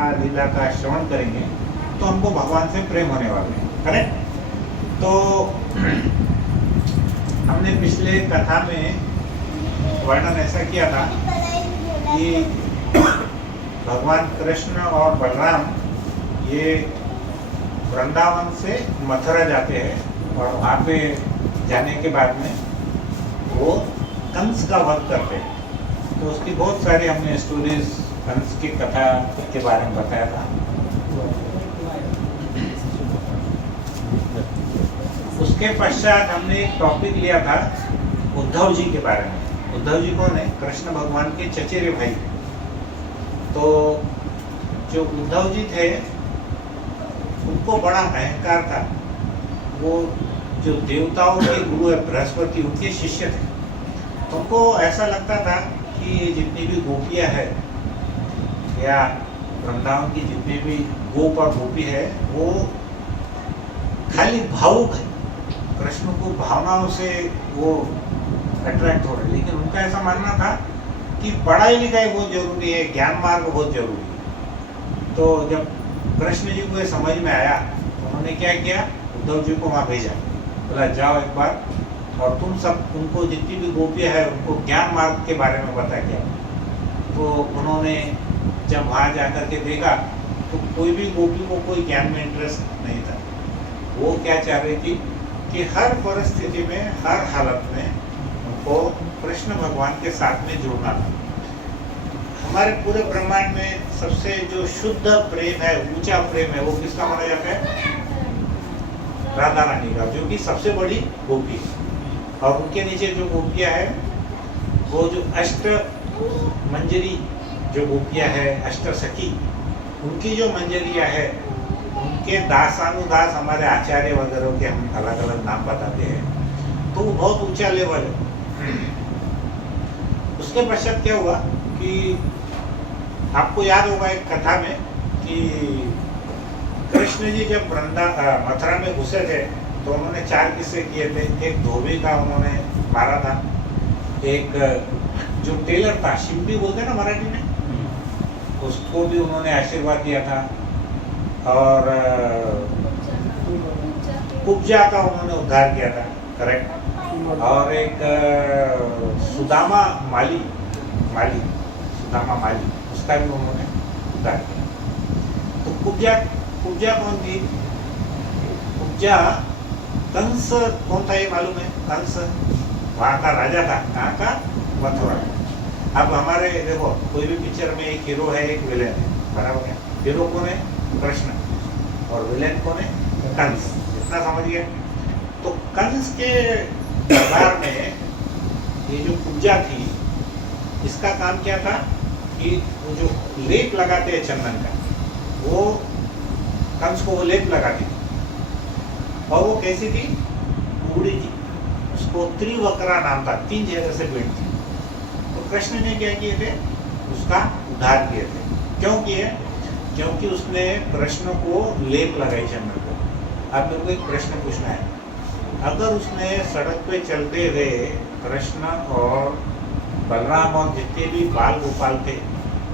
लीला का श्रवण करेंगे तो हमको भगवान से प्रेम होने वाले हैं। करेक्ट। तो हमने पिछले कथा में वर्णन ऐसा किया था कि भगवान कृष्ण और बलराम ये वृंदावन से मथुरा जाते हैं और वहाँ पे जाने के बाद में वो कंस का वध करते हैं। तो उसकी बहुत सारी हमने स्टोरीज कंस की कथा के बारे में बताया था। उसके पश्चात हमने एक टॉपिक लिया था उद्धव जी के बारे में। उद्धव जी कौन है? कृष्ण भगवान के चचेरे भाई। तो जो उद्धव जी थे उनको बड़ा अहंकार था। वो जो देवताओं के गुरु है बृहस्पति, उनके शिष्य थे। तो उनको ऐसा लगता था कि जितनी भी गोपियां है या वृंदावन की जितनी भी गोप और गोपी है वो खाली भावुक है, कृष्ण को भावनाओं से वो अट्रैक्ट हो रहे। लेकिन उनका ऐसा मानना था कि पढ़ाई लिखाई बहुत जरूरी है, ज्ञान मार्ग बहुत जरूरी है। तो जब कृष्ण जी को ये समझ में आया तो उन्होंने क्या किया, उद्धव जी को वहाँ भेजा। बोला जाओ एक बार और तुम सब उनको जितनी भी गोपियाँ है उनको ज्ञान मार्ग के बारे में बता के आओ। तो उन्होंने जब वहाँ जाकर के देखा तो कोई भी गोपी को कोई ज्ञान में इंटरेस्ट नहीं था। वो क्या चाह रही थी कि हर परिस्थिति में, हर हालत में उनको कृष्ण भगवान के साथ में जुड़ना था। हमारे पूरे ब्रह्मांड में सबसे जो शुद्ध प्रेम है, ऊंचा प्रेम है, वो किसका माना जाता है? राधा रानी का, जो कि सबसे बड़ी गोपी है। और उनके नीचे जो गोपियाँ है वो जो अष्ट मंजरी जो गोपियाँ है, अष्ट सखी, उनकी जो मंजरियाँ है, उनके दासानुदास हमारे आचार्य वगैरह के हम अलग अलग नाम बताते हैं। तो वो बहुत ऊंचा लेवल है। उसके पश्चात क्या हुआ कि आपको याद होगा एक कथा में कि कृष्ण जी जब मथुरा में घुसे थे तो उन्होंने 4 किस्से किए थे। एक धोबी का उन्होंने मारा था, एक जो टेलर था, शिंपी बोलते हैं ना मराठी में, उसको भी उन्होंने आशीर्वाद दिया था। और कुब्जा का उन्होंने उद्धार किया था। करेक्ट। और एक सुदामा माली, उसका भी उन्होंने उद्धार किया। तो कुब्जा कौन थी? कुब्जा कंस कौन था ये मालूम है? कंस वहाँ का राजा था। कहाँ का? मथुरा। अब हमारे देखो कोई भी पिक्चर में एक हीरो है, एक विलेन है, बराबर है। हीरो कौन है? कृष्ण। और विलेन कौन है? कंस। इतना समझिए। तो कंस के दरबार में ये जो पूजा थी, इसका काम क्या था कि वो जो लेप लगाते हैं चंदन का, वो कंस को वो लेप लगाती थी। और वो कैसी थी? बूढ़ी थी। उसको त्रिवक्रा नाम था, 3 जगह से भेंट थी। तो कृष्ण ने क्या किए थे? उसका उद्धार किए थे। क्यों किए? क्योंकि उसने कृष्ण को लेप लगाई चंदन को। अब मेरे को एक प्रश्न पूछना है, अगर उसने सड़क पे चलते हुए कृष्ण और बलराम और जितने भी बाल गोपाल थे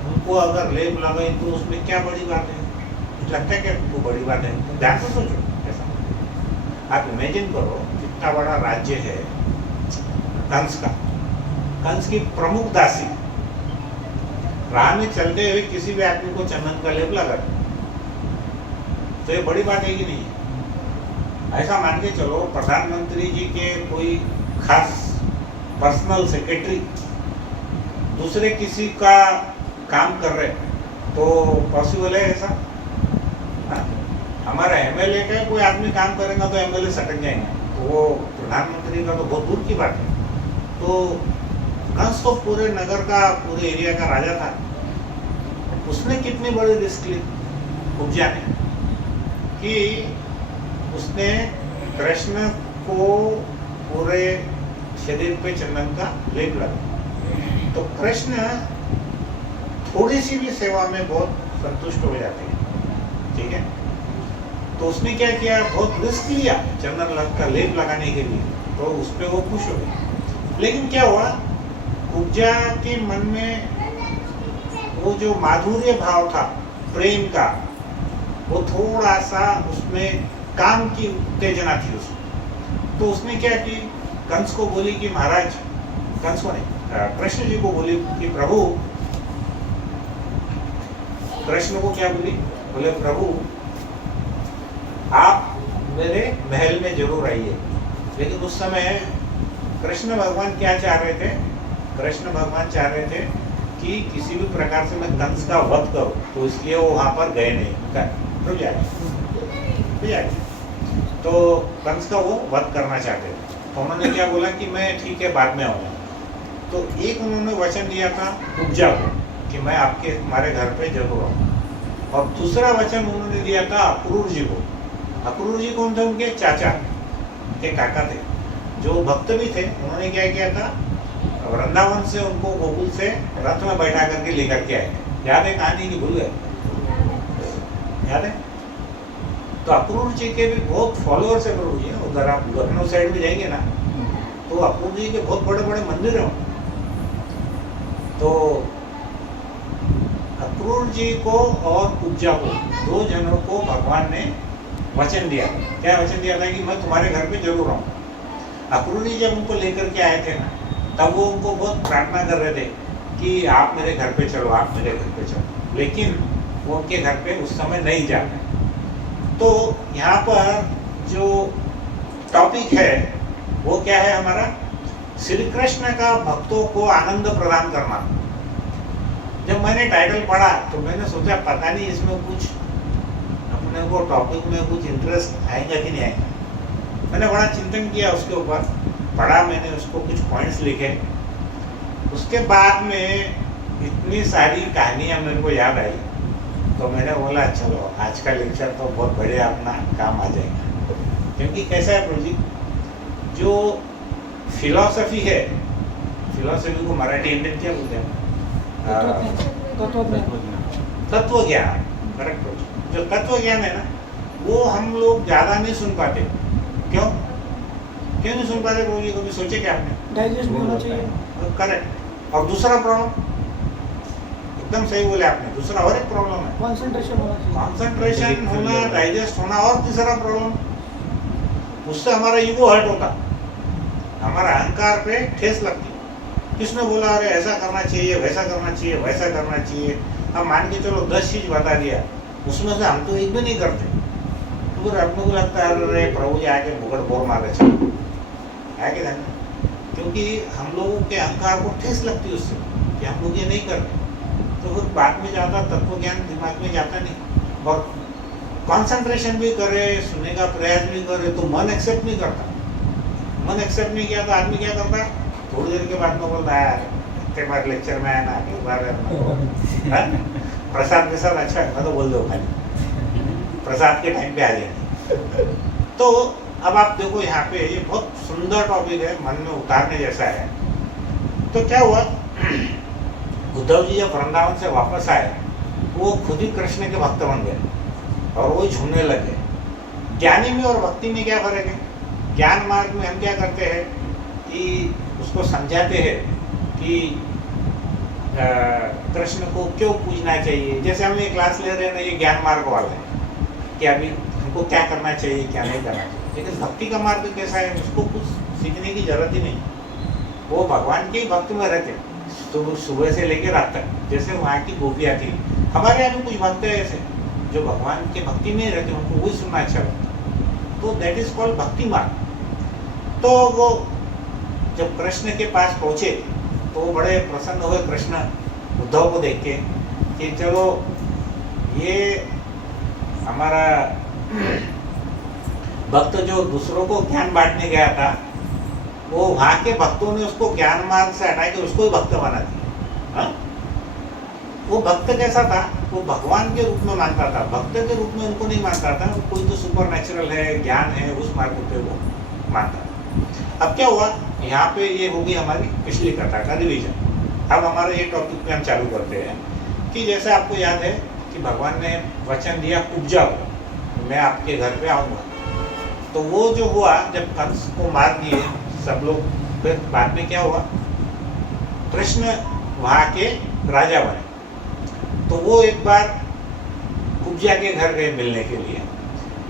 उनको अगर लेप लगाई तो उसमें क्या बड़ी बात है? लगता है क्या वो बड़ी बात है? ध्यान से सोचो। ऐसा आप इमेजिन करो, कितना बड़ा राज्य है कंस का। कंस की प्रमुख दासी राह में चलते हुए किसी भी आदमी को चंदन का लेप लगा तो ये बड़ी बात है कि नहीं? ऐसा मान के चलो प्रधानमंत्री जी के कोई खास पर्सनल सेक्रेटरी दूसरे किसी का काम कर रहे तो पॉसिबल है ऐसा? हमारा एमएलए का कोई आदमी काम करेगा तो एमएलए सटक जाएंगे, तो वो प्रधानमंत्री का तो बहुत दूर की बात है। तो कंस तो पूरे नगर का, पूरे एरिया का राजा था। उसने कितनी बड़ी रिस्क ली कुब्जा ने कि उसने कृष्ण को पूरे शरीर पे चंदन का लेप लगा। तो कृष्ण थोड़ी सी भी सेवा में बहुत संतुष्ट हो जाते हैं। ठीक है। तो उसने क्या किया? बहुत रिस्क लिया चंदन का लेप लगाने के लिए। तो उस पर वो खुश हो गए। लेकिन क्या हुआ, कुब्जा के मन में वो जो माधुर्य भाव था प्रेम का, वो थोड़ा सा उसमें काम की उत्तेजना थी उसमें। तो उसने क्या की, कंस को बोली कि महाराज, कंस को नहीं, कृष्ण जी को बोली कि प्रभु, कृष्ण को क्या बोली, बोले प्रभु आप मेरे महल में जरूर आइए। लेकिन उस समय कृष्ण भगवान क्या चाह रहे थे, कृष्ण भगवान चाह रहे थे कि किसी भी प्रकार से मैं कंस का वध करूं, तो इसलिए वो वहां पर गए नहीं, रुक जाए। तो कंस का वो वध करना चाहते थे। तो उन्होंने क्या बोला कि मैं ठीक है बाद में आऊंगा। तो एक उन्होंने वचन दिया था उपजा को कि मैं आपके हमारे घर पे जरूर आऊँ, और दूसरा वचन उन्होंने दिया था अक्रूर जी को। अक्रूर जी कौन थे, उनके चाचा के काका थे, जो भक्त भी थे। उन्होंने क्या किया था, वृंदावन से उनको गोकुल से रथ में बैठा करके लेकर के आए। याद है कहानी की, भूल गए? याद है? तो अक्रूर जी के भी बहुत फॉलोअर्स है प्रभु जी। उधर आप लखनऊ साइड में जाएंगे ना, तो अक्रूर जी के बहुत बड़े बड़े मंदिर हैं। तो अक्रूर जी को और कुब्जा को, दो जनों को भगवान ने वचन दिया। क्या वचन दिया था कि मैं तुम्हारे घर पे जरूर आऊँ। अक्रूर जी जब उनको लेकर के आए थे ना, तब वो उनको बहुत प्रार्थना कर रहे थे कि आप मेरे घर पे चलो, आप मेरे घर पे चलो। लेकिन वो उनके घर पे उस समय नहीं जा रहे। तो यहाँ पर जो टॉपिक है वो क्या है हमारा, श्री कृष्ण का भक्तों को आनंद प्रदान करना। जब मैंने टाइटल पढ़ा तो मैंने सोचा पता नहीं इसमें कुछ अपने को टॉपिक में कुछ इंटरेस्ट आएगा कि नहीं आएगा। मैंने बड़ा चिंतन किया उसके ऊपर, पढ़ा मैंने उसको, कुछ पॉइंट्स लिखे। उसके बाद में इतनी सारी कहानियाँ मेरे को याद आई, तो मैंने बोला चलो आज का लेक्चर तो बहुत बढ़िया अपना काम आ जाएगा। क्योंकि कैसा है प्रभु जी, जो फिलॉसफी है, फिलॉसफी को मराठी इंडियन क्या बोलते हैं, तत्व ज्ञान, करेक्ट। जो तत्व ज्ञान है ना, वो हम लोग ज़्यादा नहीं सुन पाते। क्यों नहीं सुन पाते प्रभु जी? कभी सोचे क्या आपने? डाइजेस्ट भी होना चाहिए। करेक्ट। और दूसरा प्रॉब्लम, एकदम सही बोले आपने, दूसरा और एक प्रॉब्लम है कंसंट्रेशन होना चाहिए। कंसंट्रेशन होना, डाइजेस्ट होना। और तीसरा प्रॉब्लम, उससे हमारा ईगो हर्ट होता, हमारा अहंकार पे ठेस लगती। किसने बोला अरे ऐसा करना चाहिए, वैसा करना चाहिए, वैसा करना चाहिए। अब मान के चलो 10 चीज बता दिया, उसमें से हम तो एक भी नहीं करते, तो फिर अपने को लगता है अरे प्रभु जी आके मुगड़ बोर मारे चलो, है कि नहीं? क्योंकि हम लोगों के अहंकार को ठेस लगती है उससे कि हम लोग ये नहीं करते। तो फिर बाद में ज़्यादा तत्व ज्ञान दिमाग में जाता नहीं, और कंसंट्रेशन भी करे, सुनने का प्रयास भी करे, तो मन एक्सेप्ट नहीं करता। मन एक्सेप्ट नहीं किया तो आदमी क्या करता, थोड़ी देर के बाद में बोलता है इतने बार लेक्चर में आया ना, अगली बार प्रसाद के साथ अच्छा मैं तो बोल दो खाली प्रसाद के टाइम पे आ जाए। तो अब आप देखो यहाँ पे ये बहुत सुंदर टॉपिक है, मन में उतारने जैसा है। तो क्या हुआ, उद्धव जी जब वृंदावन से वापस आए, वो खुद ही कृष्ण के भक्त बन गए और वो झूमने लगे। ज्ञानी में और भक्ति में क्या फर्क है? ज्ञान मार्ग में हम क्या करते हैं कि उसको समझाते हैं कि कृष्ण को क्यों पूजना चाहिए। जैसे हम ये क्लास ले रहे हैं ना, ये ज्ञान मार्ग वाला है कि अभी हमको क्या करना चाहिए, क्या नहीं करना चाहिए। लेकिन भक्ति का मार्ग कैसा है, उसको कुछ सीखने की जरूरत ही नहीं, वो भगवान के ही भक्त में रहते, तो सुबह से लेकर रात तक। जैसे वहाँ की गोपियाँ थी, हमारे यहाँ भी कुछ भक्त है ऐसे जो भगवान के भक्ति में रहते, उनको वही सुनना अच्छा लगता, तो दैट इज कॉल्ड भक्ति मार्ग। तो वो जब कृष्ण के पास पहुँचे तो वो बड़े प्रसन्न हुए कृष्ण उद्धव को देख के कि चलो ये हमारा भक्त जो दूसरों को ज्ञान बांटने गया था, वो वहाँ के भक्तों ने उसको ज्ञान मार्ग से हटा के उसको ही भक्त बना दिया। वो भक्त कैसा था, वो भगवान के रूप में मानता था, भक्त के रूप में उनको नहीं मानता था। कोई तो सुपर नेचुरल है, ज्ञान है, उस मार्ग पे वो मानता था। अब क्या हुआ, यहाँ पे ये होगी हमारी पिछली कथा का रिवीजन। अब हमारे ये टॉपिक पे हम चालू करते हैं कि जैसे आपको याद है कि भगवान ने वचन दिया उपजा को, मैं आपके घर पे आऊँगा। तो वो जो हुआ, जब कंस को मार दिए सब लोग, फिर बाद में क्या हुआ, कृष्ण वहाँ के राजा बने। तो वो एक बार कुब्जा के घर गए मिलने के लिए।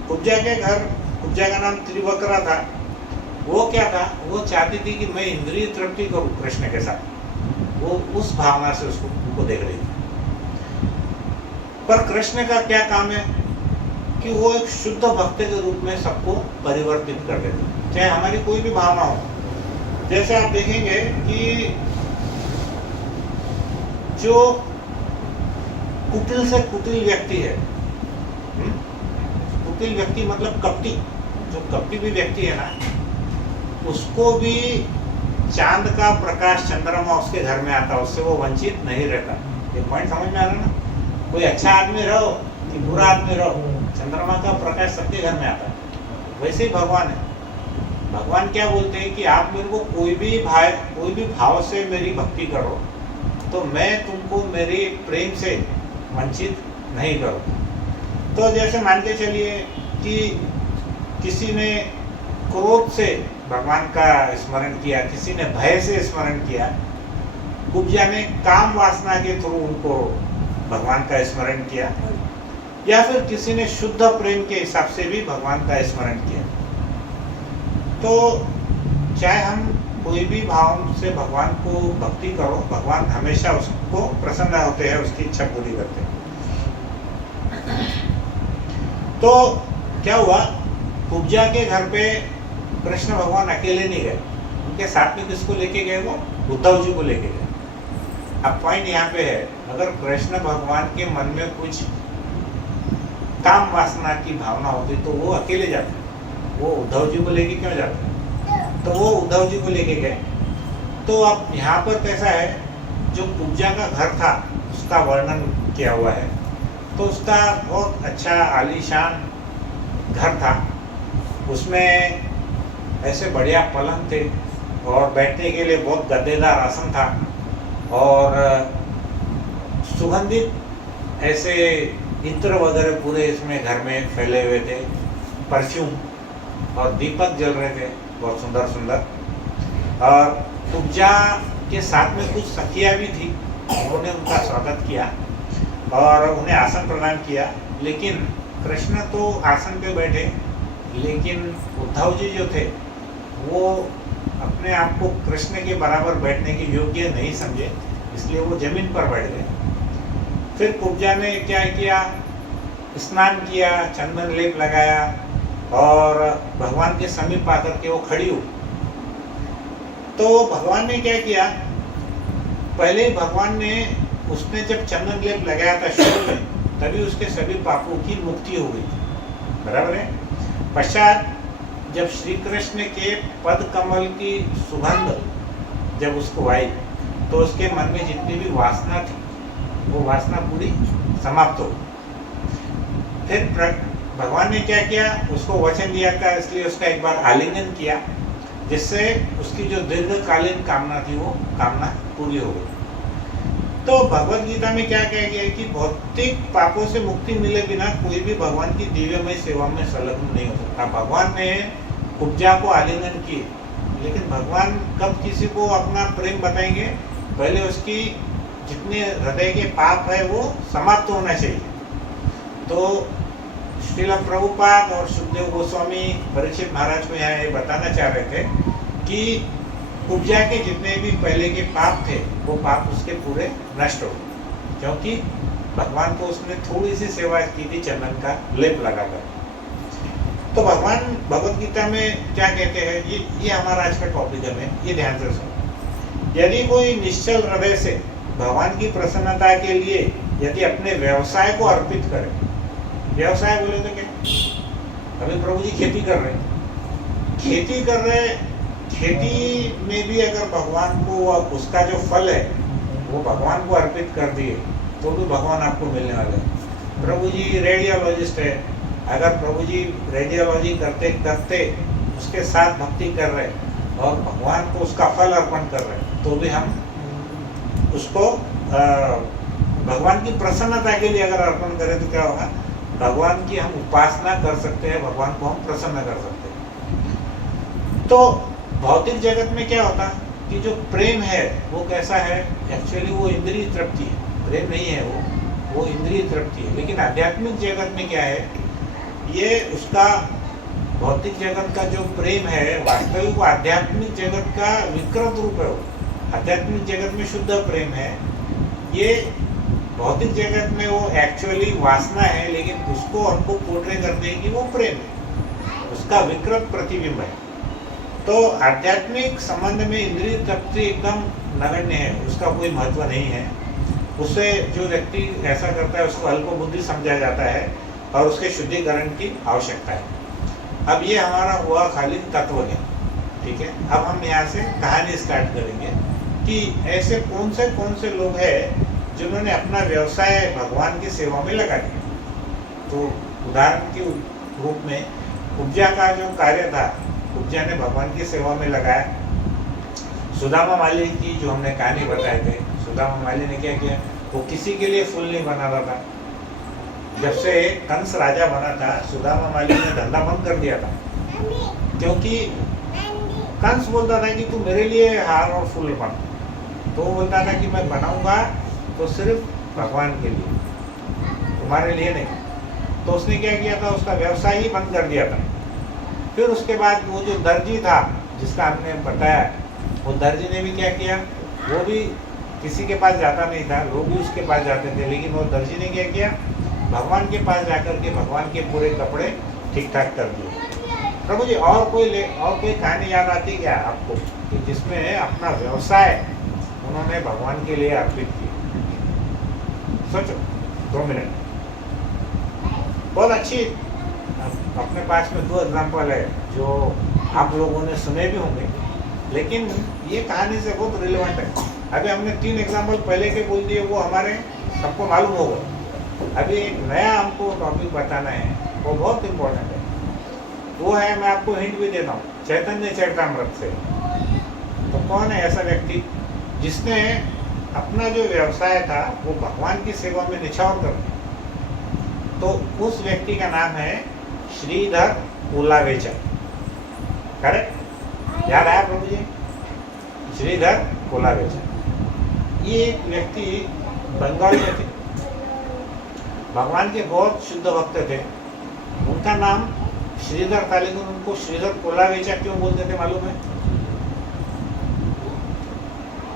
कुब्जा के घर, कुब्जा का नाम त्रिवक्रा था। वो क्या था, वो चाहती थी कि मैं इंद्रिय तृप्ति करूं कृष्ण के साथ, वो उस भावना से उसको देख रही थी। पर कृष्ण का क्या काम है कि वो एक शुद्ध भक्त के रूप में सबको परिवर्तित कर देते, चाहे हमारी कोई भी भावना हो। जैसे आप देखेंगे कि जो कुटिल से कुटिल व्यक्ति है, कुटिल व्यक्ति मतलब कपटी, जो कपटी भी व्यक्ति है ना, उसको भी चांद का प्रकाश, चंद्रमा उसके घर में आता है, उससे वो वंचित नहीं रहता। ये पॉइंट समझ में आ रहा है ना? कोई अच्छा आदमी रहो कि बुरा आदमी रहो, चंद्रमा का प्रकाश सबके घर में आता है। वैसे ही भगवान है। भगवान क्या बोलते हैं कि आप मेरे को कोई भी भाव से मेरी भक्ति करो तो मैं तुमको मेरे प्रेम से वंचित नहीं करूँ। तो जैसे मान के चलिए कि किसी ने क्रोध से भगवान का स्मरण किया, किसी ने भय से स्मरण किया, कुब्जा ने काम वासना के थ्रू उनको भगवान का स्मरण किया, या फिर किसी ने शुद्ध प्रेम के हिसाब से भी भगवान का स्मरण किया। तो चाहे हम कोई भी भाव से भगवान को भक्ति करो, भगवान हमेशा उसको प्रसन्न होते हैं, उसकी इच्छा पूरी करते हैं। तो क्या हुआ, कुब्जा के घर पे कृष्ण भगवान अकेले नहीं गए, उनके साथ में किसको लेके गए? वो उद्धव जी को लेके गए। अब पॉइंट यहाँ पे है, अगर कृष्ण भगवान के मन में कुछ काम वासना की भावना होती तो वो अकेले जाते, वो उद्धव जी को लेके क्यों जाते? तो वो उद्धव जी को लेके गए। तो अब यहाँ पर कैसा है, जो कुब्जा का घर था उसका वर्णन किया हुआ है। तो उसका बहुत अच्छा आलीशान घर था, उसमें ऐसे बढ़िया पलंग थे और बैठने के लिए बहुत गद्देदार आसन था, और सुगंधित ऐसे इत्र वगैरह पूरे इसमें घर में फैले हुए थे, परफ्यूम, और दीपक जल रहे थे बहुत सुंदर सुंदर। और कुब्जा के साथ में कुछ सखियाँ भी थी, उन्होंने उनका स्वागत किया और उन्हें आसन प्रदान किया। लेकिन कृष्ण तो आसन पे बैठे, लेकिन उद्धव जी जो थे वो अपने आप को कृष्ण के बराबर बैठने के योग्य नहीं समझे, इसलिए वो जमीन पर बैठ गए। फिर कुब्जा ने क्या किया, स्नान किया, चंदन लेप लगाया और भगवान के समीप आकर के वो खड़ी हुई। तो भगवान ने क्या किया, पहले भगवान ने, उसने जब चंदन लेप लगाया था शुरू में, तभी उसके सभी पापों की मुक्ति हो गई थी, बराबर है। पश्चात जब श्री कृष्ण के पद कमल की सुगंध जब उसको आई तो उसके मन में जितनी भी वासना थी वो वासना पूरी समाप्त हो। फिर भगवान ने क्या किया, उसको वचन दिया था, इसलिए उसका एक बार आलिंगन किया, जिससे उसकी जो दीर्घकालीन कामना थी वो कामना पूरी हो गई। तो भगवत गीता में क्या कहा गया है कि भौतिक पापों से मुक्ति मिले बिना कोई भी भगवान की दिव्यमय सेवा में संलग्न नहीं हो सकता। भगवान ने कुब्जा को आलिंगन किए, लेकिन भगवान कब किसी को अपना प्रेम बताएंगे, पहले उसकी जितने हृदय के पाप है वो समाप्त होना चाहिए। तो श्रील प्रभुपाद और सुखदेव गोस्वामी परीक्षित महाराज को यहाँ ये बताना चाह रहे थे कि कुब्जा के जितने भी पहले के पाप थे वो पाप उसके पूरे नष्ट हो गए, क्योंकि भगवान को उसने थोड़ी सी सेवा की थी चंदन का लेप लगाकर। तो भगवान भगवत गीता में क्या कहते हैं, ये हमारा आज का टॉपिक है, ये ध्यान से सुनो। यदि कोई निश्चल हृदय से भगवान की प्रसन्नता के लिए यदि अपने व्यवसाय को अर्पित करे, व्यवसाय बोले तो क्या, अभी प्रभु जी खेती कर रहे, खेती में भी अगर भगवान को उसका जो फल है वो भगवान को अर्पित कर दिए तो भी भगवान आपको मिलने वाले हैं। प्रभु जी रेडियोलॉजिस्ट है, अगर प्रभु जी रेडियोलॉजी करते करते उसके साथ भक्ति कर रहे और भगवान को उसका फल अर्पण कर रहे, तो भी हम उसको भगवान की प्रसन्नता के लिए अगर अर्पण करें तो क्या होगा, भगवान की हम उपासना कर सकते हैं, भगवान को हम प्रसन्न कर सकते हैं। तो भौतिक जगत में क्या होता कि जो प्रेम है वो कैसा है, एक्चुअली वो इंद्रिय तृप्ति है, प्रेम नहीं है वो। वो इंद्रिय तृप्ति है। लेकिन आध्यात्मिक जगत में क्या है, ये उसका भौतिक जगत का जो प्रेम है वास्तविक वो आध्यात्मिक जगत का विकृत रूप है। वो आध्यात्मिक जगत में शुद्ध प्रेम है, ये भौतिक जगत में वो एक्चुअली वासना है, लेकिन उसको हमको पोर्ट्रे करने की वो प्रेम है, उसका विकृत प्रतिबिंब है। तो आध्यात्मिक संबंध में इंद्रिय तृप्ति एकदम नगण्य है, उसका कोई महत्व नहीं है। उससे जो व्यक्ति ऐसा करता है उसको अल्प बुद्धि समझा जाता है और उसके शुद्धिकरण की आवश्यकता है। अब ये हमारा हुआ खाली तत्व ज्ञान, ठीक है। अब हम यहाँ से कहानी स्टार्ट करेंगे कि ऐसे कौन से लोग हैं जिन्होंने अपना व्यवसाय भगवान की सेवा में लगा दिया। तो उदाहरण के रूप में उपजा का जो कार्य था, उपजा ने भगवान की सेवा में लगाया। सुदामा माली की जो हमने कहानी बताए थे, सुदामा माली ने क्या किया, वो किसी के लिए फूल नहीं बना रहा था। जब से कंस राजा बना था, सुदामा माली ने धंधा बंद कर दिया था, क्योंकि कंस बोलता था कि तू मेरे लिए हार और फूल बना, तो वो बोलता था कि मैं बनाऊंगा तो सिर्फ भगवान के लिए, तुम्हारे लिए नहीं। तो उसने क्या किया था, उसका व्यवसाय ही बंद कर दिया था। फिर उसके बाद वो जो दर्जी था जिसका हमने बताया, वो दर्जी ने भी क्या किया, वो भी किसी के पास जाता नहीं था, लोग भी उसके पास जाते थे, लेकिन वो दर्जी ने क्या किया, भगवान के पास जाकर के भगवान के पूरे कपड़े ठीक ठाक कर दिए। प्रभु जी और कोई कहानी याद आती क्या आपको कि जिसमें अपना व्यवसाय उन्होंने भगवान के लिए अर्पित किया? सोचो 2 मिनट। बहुत अच्छी अपने पास में 2 एग्जाम्पल है जो आप लोगों ने सुने भी होंगे, लेकिन ये कहानी से बहुत रिलेवेंट है। अभी हमने 3 एग्जाम्पल पहले के बोल दिए, वो हमारे सबको मालूम होगा। अभी एक नया हमको टॉपिक बताना है, वो बहुत इम्पोर्टेंट है। वो है, मैं आपको हिंट भी देता हूँ, चैतन्य चरितामृत से। तो कौन है ऐसा व्यक्ति जिसने अपना जो व्यवसाय था वो भगवान की सेवा में निछावर कर दिया? तो उस व्यक्ति का नाम है श्रीधर कोलावेचर। करेक्ट? याद आया प्रभु जी? श्रीधर कोलावेचर। ये एक व्यक्ति बंगाल में थे, भगवान के बहुत शुद्ध भक्त थे। उनका नाम श्रीधर था, लेकिन उनको श्रीधर कोलावेचर क्यों बोलते थे मालूम है?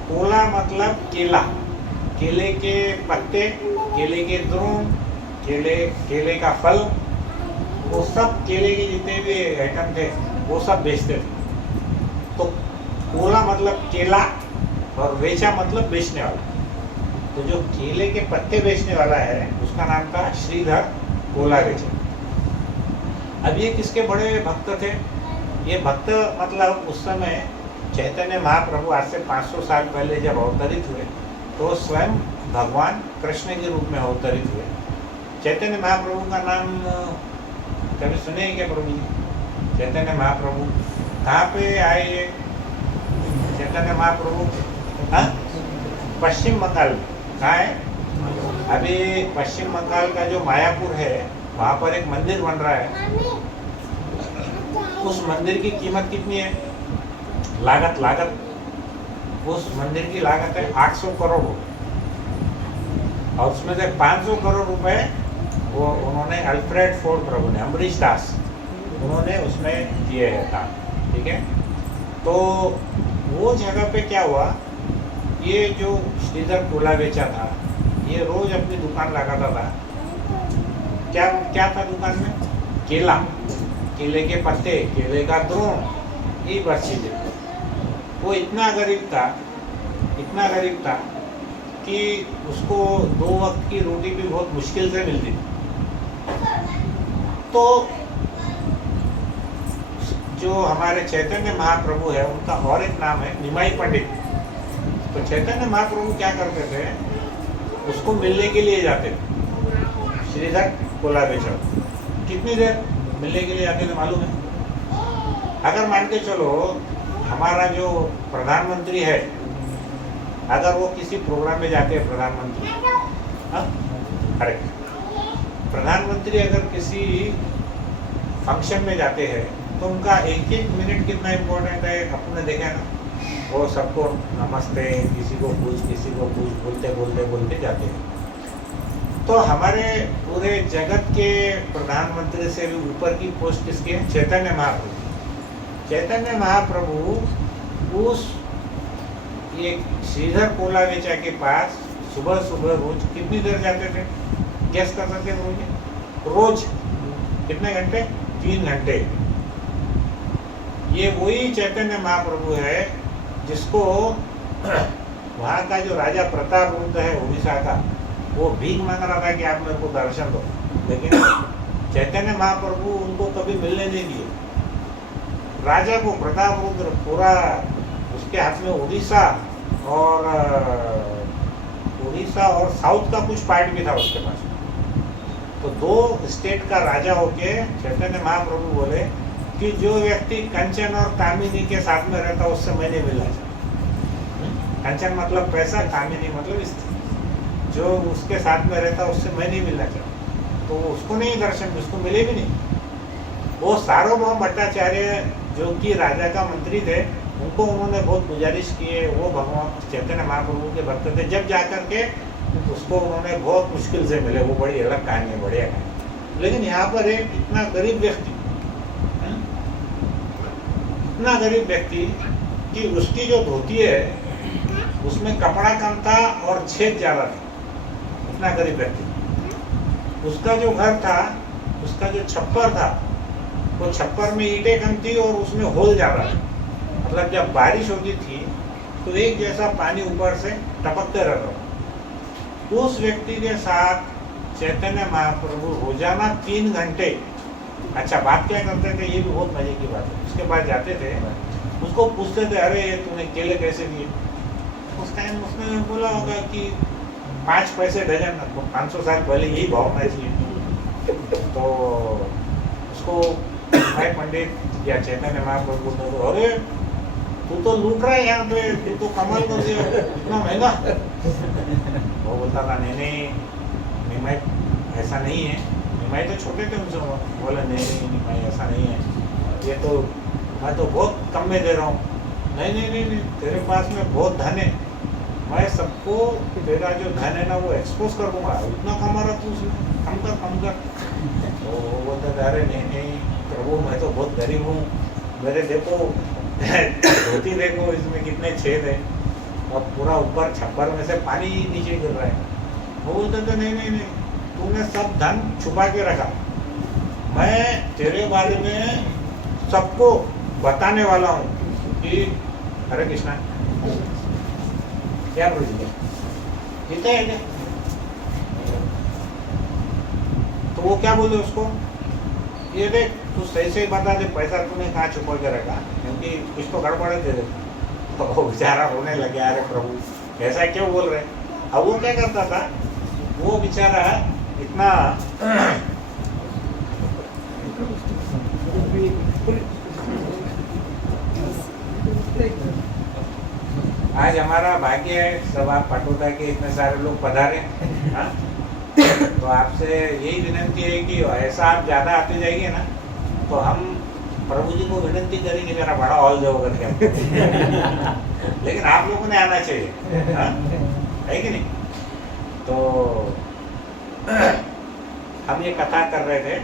कोला मतलब केला, केले के पत्ते, केले के द्रोण, केले का फल, वो सब केले के जितने भी आइटम थे वो सब बेचते थे। तो कोला मतलब केला और वेचा मतलब बेचने वाला। तो जो केले के पत्ते बेचने वाला है उसका नाम था श्रीधर कोलावेचर। अब ये किसके बड़े भक्त थे? ये भक्त मतलब उस समय चैतन्य महाप्रभु आज से 500 साल पहले जब अवतरित हुए तो स्वयं भगवान कृष्ण के रूप में अवतरित हुए। चैतन्य महाप्रभु का नाम कभी सुने हैं क्या प्रभु जी? चैतन्य महाप्रभु कहाँ पे आए ये चैतन्य महाप्रभु? हाँ, पश्चिम बंगाल में। कहाँ है? अभी पश्चिम बंगाल का जो मायापुर है वहाँ पर एक मंदिर बन रहा है। उस मंदिर की कीमत कितनी है? लागत उस मंदिर की लागत है 800 करोड़ रुपए, और उसमें से 500 करोड़ रुपए वो उन्होंने अल्फ्रेड फोर्ड प्रभु ने, अम्बरीश दास, उन्होंने उसमें दिए हैं दान। ठीक है, तो वो जगह पे क्या हुआ, ये जो श्रीधर कोलावेचर था ये रोज अपनी दुकान लगाता था। क्या था दुकान में? केला, केले के पत्ते, केले का द्रोण, ये बस चीजें। वो इतना गरीब था कि उसको 2 वक्त की रोटी भी बहुत मुश्किल से मिलती थी। तो जो हमारे चैतन्य महाप्रभु है उनका और एक नाम है निमाई पंडित। तो चैतन्य महाप्रभु क्या करते थे, उसको मिलने के लिए जाते थे श्रीधर कोलावेचर। कितनी देर मिलने के लिए जाते थे मालूम है? अगर मान के चलो हमारा जो प्रधानमंत्री है, अगर वो किसी प्रोग्राम में जाते हैं, प्रधानमंत्री, करेक्ट, प्रधानमंत्री अगर किसी फंक्शन में जाते हैं तो उनका 1-1 मिनट कितना इम्पोर्टेंट है आपने देखा ना। वो सबको नमस्ते, किसी को पूछ बोलते जाते हैं। तो हमारे पूरे जगत के प्रधानमंत्री से भी ऊपर की पोस्ट किसकी है? चैतन्य महाप्रभु। चैतन्य महाप्रभु उस ये श्रीधर कोलावेचा के पास सुबह सुबह रोज कितनी देर जाते थे? गैस कर सकते हैं रोज कितने घंटे? 3 घंटे। ये वही चैतन्य महाप्रभु है जिसको वहाँ का जो राजा प्रताप रुद्र है उड़ीसा का, वो भीख मांग रहा था कि आप मेरे को दर्शन दो, लेकिन चैतन्य महाप्रभु उनको कभी मिलने नहीं दिए। राजा को प्रताप रुद्र पूरा उसके हाथ में उड़ीसा और साउथ का कुछ पार्ट भी था उसके पास। तो 2 स्टेट का राजा होके चैतन्य महाप्रभु बोले कि जो व्यक्ति कंचन और कामिनी के साथ में रहता उससे मैं नहीं मिलना चाहता। कंचन मतलब पैसा, कामिनी मतलब स्त्री। जो उसके साथ में रहता उससे मैं नहीं मिलना चाहता। तो उसको नहीं दर्शन, उसको मिले भी नहीं। वो सार्वभौम भट्टाचार्य जो कि राजा का मंत्री थे, उनको उन्होंने बहुत गुजारिश की है। वो भगवान चैतन्य महाप्रभु के भक्त थे। जब जाकर के उसको उन्होंने बहुत मुश्किल से मिले। वो बड़ी अलग कहानी है, बढ़िया कहानी। लेकिन यहाँ पर एक इतना गरीब व्यक्ति, इतना गरीब व्यक्ति कि उसकी जो धोती है उसमें कपड़ा कम था और छेद ज़्यादा था। इतना गरीब व्यक्ति, उसका जो घर था, उसका जो छप्पर था, वो छप्पर में ईंटें कम थी और उसमें होल ज़्यादा था। मतलब जब बारिश होती थी तो एक जैसा पानी ऊपर से टपकते रहता था। उस व्यक्ति के साथ चैतन्य महाप्रभु रोजाना 3 घंटे, अच्छा बात क्या करते थे, ये भी बहुत मजे की बात है। उसके बाद जाते थे, उसको पूछते थे, अरे ये तूने केले कैसे दिए? उस टाइम उसने बोला होगा कि 5 पैसे डजन, 500 साल पहले यही भाव होना चाहिए। तो उसको भाई पंडित या चैतन्य महाप्रभु ने तो, अरे तू तो लूट रहा है यहाँ पे, तू तो कमाल कर दिया, इतना महंगा। वो बोलता था नहीं निमाई ऐसा नहीं है। निमाई तो छोटे थे उनसे। बोला नहीं निमाई ऐसा नहीं है, ये तो मैं तो बहुत कम में दे रहा हूँ। नहीं, तेरे पास में बहुत धन है, मैं सबको तेरा जो धन है ना वो एक्सपोज कर दूंगा। इतना कमा रहा तू उसमें, कम कर। तो वो बोलता था, अरे नहीं प्रभु मैं तो बहुत गरीब हूँ, मेरे देखो धोती देखो इसमें कितने छेद है और पूरा ऊपर छप्पर में से पानी नीचे गिर रहा है। वो बोलते थे नहीं तूने सब धन छुपा के रखा, मैं तेरे बारे में सबको बताने वाला हूँ कि हरे कृष्णा क्या बोल जीते है क्या? तो वो क्या बोले उसको, ये देख तू सही से बता दे पैसा तूने कहाँ छुपा के रखा, क्योंकि कुछ तो गड़बड़ है तेरे। तो वो बेचारा रोने लगे, अरे प्रभु ऐसा क्यों बोल रहे। अब वो क्या करता था, वो बेचारा इतना आज हमारा भाग्य है सब आप पटोदा के इतने सारे लोग पधारे। हाँ? तो आपसे यही विनंती है कि ऐसा आप ज़्यादा आते जाएंगे ना तो हम प्रभु जी को विनंती करेंगे जरा बड़ा हॉल दो करके। लेकिन आप लोगों ने आना चाहिए, हाँ? है कि नहीं? तो हम ये कथा कर रहे थे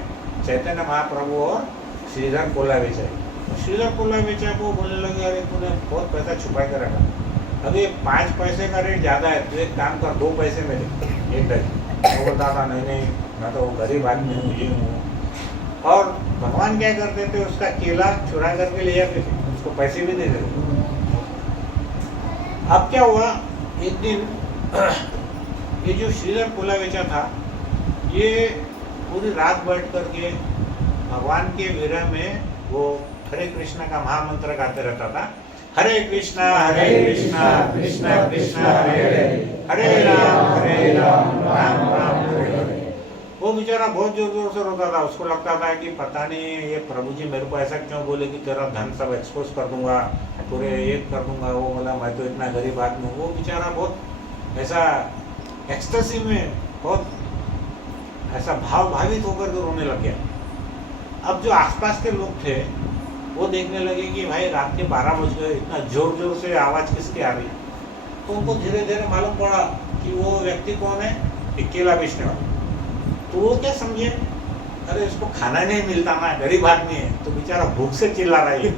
चैतन्य महाप्रभु और श्रीधर कोलावेचा। श्रीधर कोलावेचा को बोलने लगे, अरे तूने बहुत पैसा छुपा के रखा, अभी 5 पैसे का रेट ज़्यादा है, तो एक काम कर 2 पैसे में दे एक डजन। वो बोलता था नहीं मैं तो गरीब आदमी हूँ, ये हूँ। और भगवान क्या करते थे, उसका केला चुरा करके ले जाते थे, उसको पैसे भी दे देते। अब क्या हुआ, एक दिन ये जो श्रीधर कोलावेचा था, ये पूरी रात बैठ करके भगवान के विरह में वो हरे कृष्णा का महामंत्र गाते रहता था। हरे कृष्णा कृष्णा कृष्णा हरे हरे राम राम राम हरे हरे। वो बेचारा बहुत जोर जोर से रोता था। उसको लगता था कि पता नहीं ये प्रभु जी मेरे को ऐसा क्यों बोले कि तेरा धन सब एक्सपोज कर दूंगा, पूरे ये कर दूंगा। वो बोला मैं तो इतना गरीब आदमी हूँ। वो बेचारा बहुत ऐसा एक्सटेसी में बहुत ऐसा भावित होकर के रोने लग गया। अब जो आसपास के लोग थे वो देखने लगे कि भाई रात के 12 बज गए, इतना जोर जोर से आवाज़ किसकी आ रही। तो उनको धीरे धीरे मालूम पड़ा कि वो व्यक्ति कौन है, केला बेचने वाला। तो वो क्या समझे, अरे इसको खाना नहीं मिलता ना, गरीब आदमी है, तो बेचारा भूख से चिल्ला रहा है।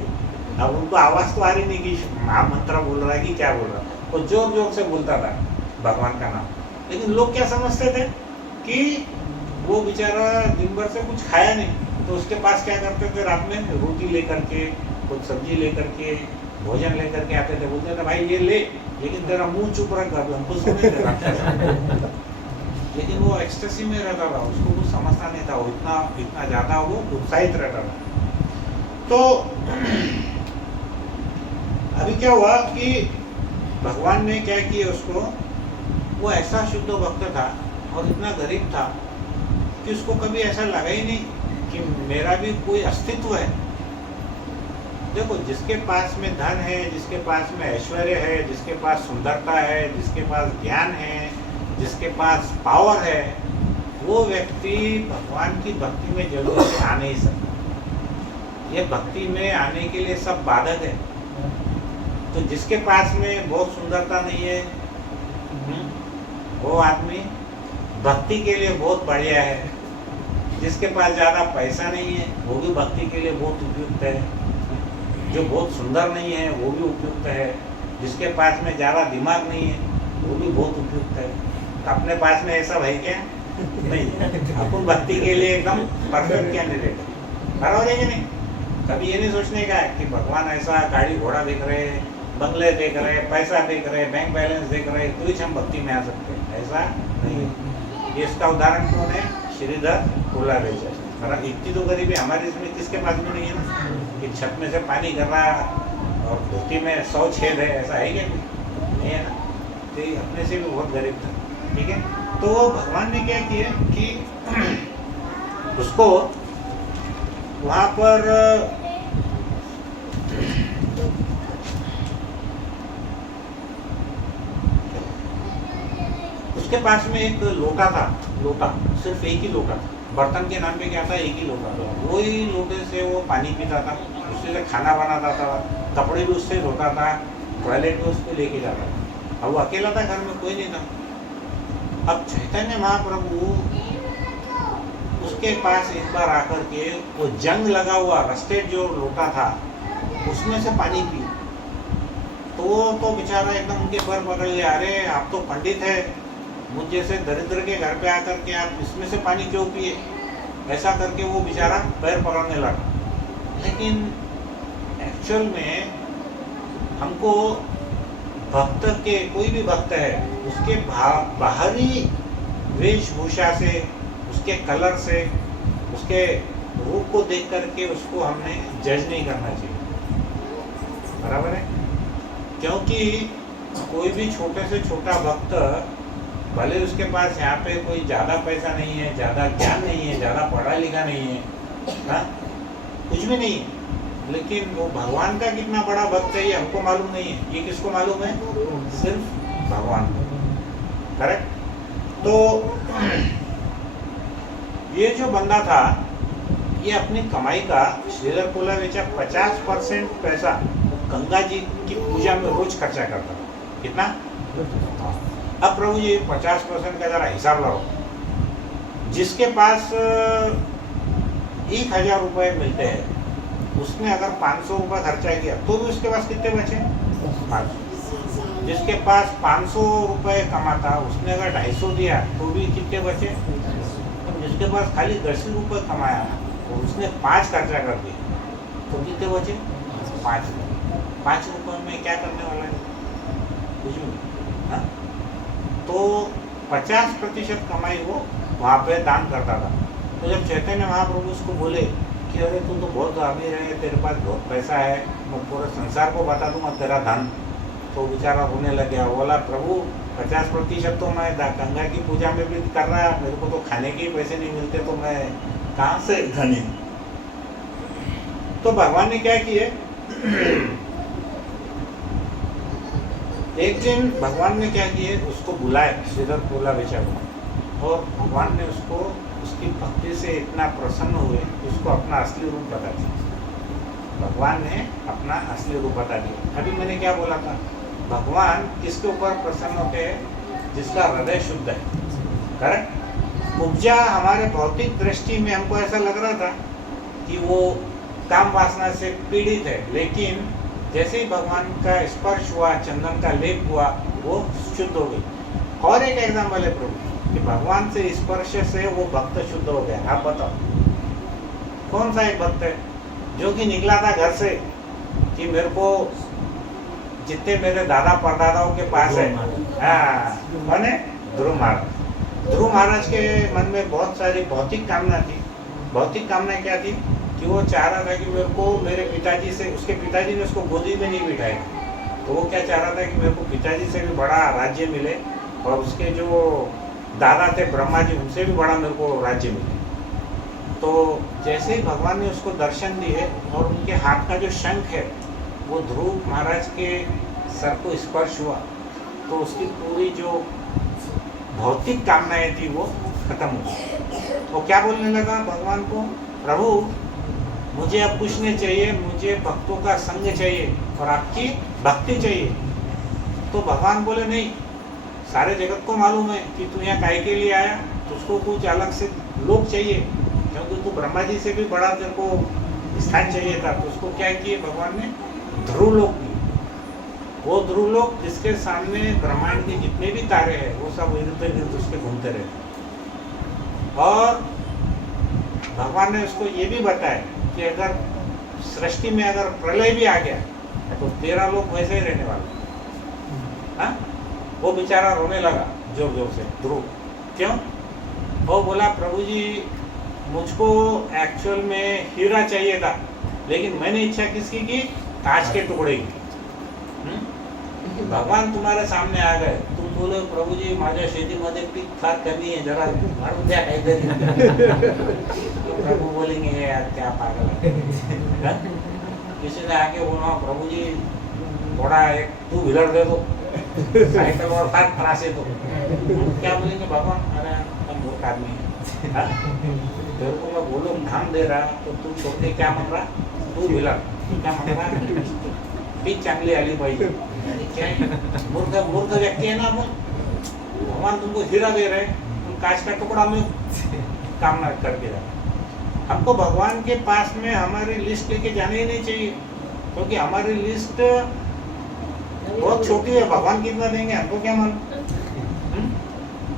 अब उनको आवाज तो आ रही नहीं कि महामंत्र बोल रहा है कि क्या बोल रहा है, वो जोर जोर से बोलता था भगवान का नाम। लेकिन लोग क्या समझते थे कि वो बेचारा दिन भर से कुछ खाया नहीं, तो उसके पास क्या करते थे, रात में रोटी लेकर के, कुछ सब्जी लेकर के, भोजन लेकर के आते थे, बोलते थे भाई ये ले, लेकिन तेरा मुंह चुप रख, हमको सुनने दे रहा। लेकिन वो एक्सटेसी में रहता था, उसको कुछ समझता नहीं था, वो इतना ज्यादा वो उत्साहित रहता था। तो अभी क्या हुआ कि भगवान ने क्या किया उसको, वो ऐसा शुद्ध भक्त था और इतना गरीब था कि उसको कभी ऐसा लगा ही नहीं कि मेरा भी कोई अस्तित्व है। देखो, जिसके पास में धन है, जिसके पास में ऐश्वर्य है, जिसके पास सुंदरता है, जिसके पास ज्ञान है, जिसके पास पावर है, वो व्यक्ति भगवान की भक्ति में जल्दी से आ नहीं सकता। ये भक्ति में आने के लिए सब बाधक है। तो जिसके पास में बहुत सुंदरता नहीं है, वो आदमी भक्ति के लिए बहुत बढ़िया है। जिसके पास ज़्यादा पैसा नहीं है, वो भी भक्ति के लिए बहुत उपयुक्त है। जो बहुत सुंदर नहीं है, वो भी उपयुक्त है। जिसके पास में ज़्यादा दिमाग नहीं है, वो भी बहुत उपयुक्त है। तो अपने पास में ऐसा है क्या? नहीं। अपन भक्ति के लिए एकदम परफेक्ट कैंडिडेट है। बराबर है कि नहीं? कभी ये नहीं सोचने का है कि भगवान ऐसा गाड़ी घोड़ा देख रहे, बंगले देख रहे, पैसा देख रहे, बैंक बैलेंस देख रहे, तो ही हम भक्ति में आ सकते हैं, ऐसा नहीं है। इसका उदाहरण कौन है? श्रीधर कोलारेजा। इतनी तो गरीबी हमारे इसमें किसके पास में नहीं है ना, कि छत में से पानी गिर रहा और धोती में 100 छेद है, ऐसा है क्या? नहीं है ना। तो ये अपने से भी बहुत गरीब था, ठीक है। तो भगवान ने क्या किया कि उसको वहाँ पर उसके पास में एक लोटा था, लोटा सिर्फ एक ही लोटा था, बर्तन के नाम पे क्या था, एक ही लोटा था। वही लोटे से वो पानी पीता था, उससे से खाना बनाता था, कपड़े भी उससे धोता था, टॉयलेट भी उसको लेके जाता था। अब वो अकेला था, घर में कोई नहीं था। अब चैतन्य महाप्रभु उसके पास एक बार आकर के वो जंग लगा हुआ रस्टेड जो लोटा था उसमें से पानी पी। तो बेचारा एकदम उनके पैर पकड़ लिया, अरे आप तो पंडित है, मुझ जैसे दरिद्र के घर पे आकर के आप इसमें से पानी क्यों पिए? ऐसा करके वो बेचारा पैर पकड़ने लगा। लेकिन एक्चुअल में हमको भक्त के, कोई भी भक्त है, उसके बाहरी वेशभूषा से, उसके कलर से, उसके रूप को देख करके उसको हमने जज नहीं करना चाहिए। बराबर है? क्योंकि कोई भी छोटे से छोटा भक्त, भले उसके पास यहाँ पे कोई ज़्यादा पैसा नहीं है, ज़्यादा ज्ञान नहीं है, ज़्यादा पढ़ा लिखा नहीं है, ना कुछ भी नहीं है, लेकिन वो भगवान का कितना बड़ा भक्त है ये हमको मालूम नहीं है। ये किसको मालूम है? सिर्फ भगवान को। करेक्ट? तो ये जो बंदा था, ये अपनी कमाई का, श्रीधर कोलारेजा 50% पैसा गंगा जी की पूजा में रोज खर्चा करता था। कितना? अब प्रभु जी 50% का जरा हिसाब लगाओ। जिसके पास 1000 रुपये मिलते हैं, उसने अगर 500 रुपये खर्चा किया तो भी उसके पास कितने बचे? 500। जिसके पास 500 रुपये कमाता, उसने अगर 250 दिया तो भी कितने बचे? जिसके पास खाली 10 रुपये कमाया और उसने 5 खर्चा कर दिया तो कितने बचे? 5 रुपये। 5 रुपये में क्या करने वाला है? कुछ भी नहीं। तो 50% कमाई वो वहाँ पे दान करता था। तो जब चैतन्य महाप्रभु उसको बोले कि अरे तू तो बहुत अमीर है, तेरे पास बहुत पैसा है, मैं पूरे संसार को बता दूंगा तेरा धन, तो बेचारा रोने लग गया। बोला प्रभु 50% तो मैं गंगा की पूजा में भी कर रहा, मेरे को तो खाने के पैसे नहीं मिलते, तो मैं कहाँ से धनी? तो भगवान ने क्या किए, एक दिन भगवान ने क्या किए, उसको बुलाए श्रीधर कोलारेजा को, और भगवान ने उसको उसकी भक्ति से इतना प्रसन्न हुए कि उसको अपना असली रूप बता दिया। भगवान ने अपना असली रूप बता दिया। अभी मैंने क्या बोला था? भगवान किसके ऊपर प्रसन्न होते हैं? जिसका हृदय शुद्ध है। करेक्ट? उपजा हमारे भौतिक दृष्टि में हमको ऐसा लग रहा था कि वो काम वासना से पीड़ित है, लेकिन जैसे ही भगवान का स्पर्श हुआ, चंदन का लेप हुआ, वो शुद्ध हो गई। और एक एग्जाम्पल है प्रभु कि भगवान से स्पर्श से वो भक्त शुद्ध हो गया। आप बताओ कौन सा एक भक्त है जो कि निकला था घर से कि मेरे को जितने मेरे दादा परदादाओं के पास है, हाँ, कौन है? ध्रुव महाराज। ध्रुव महाराज के मन में बहुत सारी भौतिक कामना थी। भौतिक कामना क्या थी कि वो चाह रहा था कि मेरे को मेरे पिताजी से, उसके पिताजी ने उसको गोदी में नहीं बिठाया, तो वो क्या चाह रहा था कि मेरे को पिताजी से भी बड़ा राज्य मिले और उसके जो दादा थे ब्रह्मा जी, उनसे भी बड़ा मेरे को राज्य मिले। तो जैसे ही भगवान ने उसको दर्शन दिए और उनके हाथ का जो शंख है वो ध्रुव महाराज के सर को स्पर्श हुआ, तो उसकी पूरी जो भौतिक कामनाएं थी वो खत्म हो गई। वो क्या बोलने लगा भगवान को, प्रभु मुझे अब कुछ नहीं चाहिए, मुझे भक्तों का संग चाहिए और आपकी भक्ति चाहिए। तो भगवान बोले नहीं, सारे जगत को मालूम है कि तू यहाँ काहे के लिए आया, तुझको कुछ अलग से लोग चाहिए, क्योंकि तू ब्रह्मा जी से भी बड़ा तेरे को स्थान चाहिए था। तो उसको क्या किए भगवान ने, ध्रुव लोक दिए। वो ध्रुव लोक जिसके सामने ब्रह्मांड के जितने भी तारे हैं वो सब इर्द गिर्द उसके घूमते रहते। और भगवान ने उसको ये भी बताया कि अगर सृष्टि में अगर प्रलय भी आ गया तो 13 लोग वैसे ही रहने वाले। हाँ, वो बेचारा रोने लगा जोर जोर से ध्रुव। क्यों? वो बोला प्रभु जी मुझको एक्चुअल में हीरा चाहिए था, लेकिन मैंने इच्छा किसकी की, कांच के टुकड़े की। भगवान तुम्हारे सामने आ गए, तुम बोलो प्रभु जी माझ्या शेतीमध्ये पीक फार कमी है, जरा मारून द्या काहीतरी। प्रभु बोलेंगे यार क्या पागल है। किसी ने आके बोला प्रभु जी थोड़ा एक 2 व्हीलर दे दो, साइकिल और फार त्रास है। तो क्या बोलेंगे भगवान, अरे तुम मूर्ख आदमी है, तेरे को मैं बोलो धाम दे रहा तो तू छोड़ के क्या मांग रहा, 2 व्हीलर क्या मांग रहा, पीक चांगली आली पाहिजे। क्या मूर्ख मूर्ख व्यक्ति है ना अपन। भगवान तुमको हीरा दे रहे, तुम कांच का टुकड़ा में कामना करके जा। हमको भगवान के पास में हमारी लिस्ट लेके जाने ही नहीं चाहिए, क्योंकि हमारी लिस्ट बहुत छोटी है। भगवान कितना देंगे हमको क्या मालूम।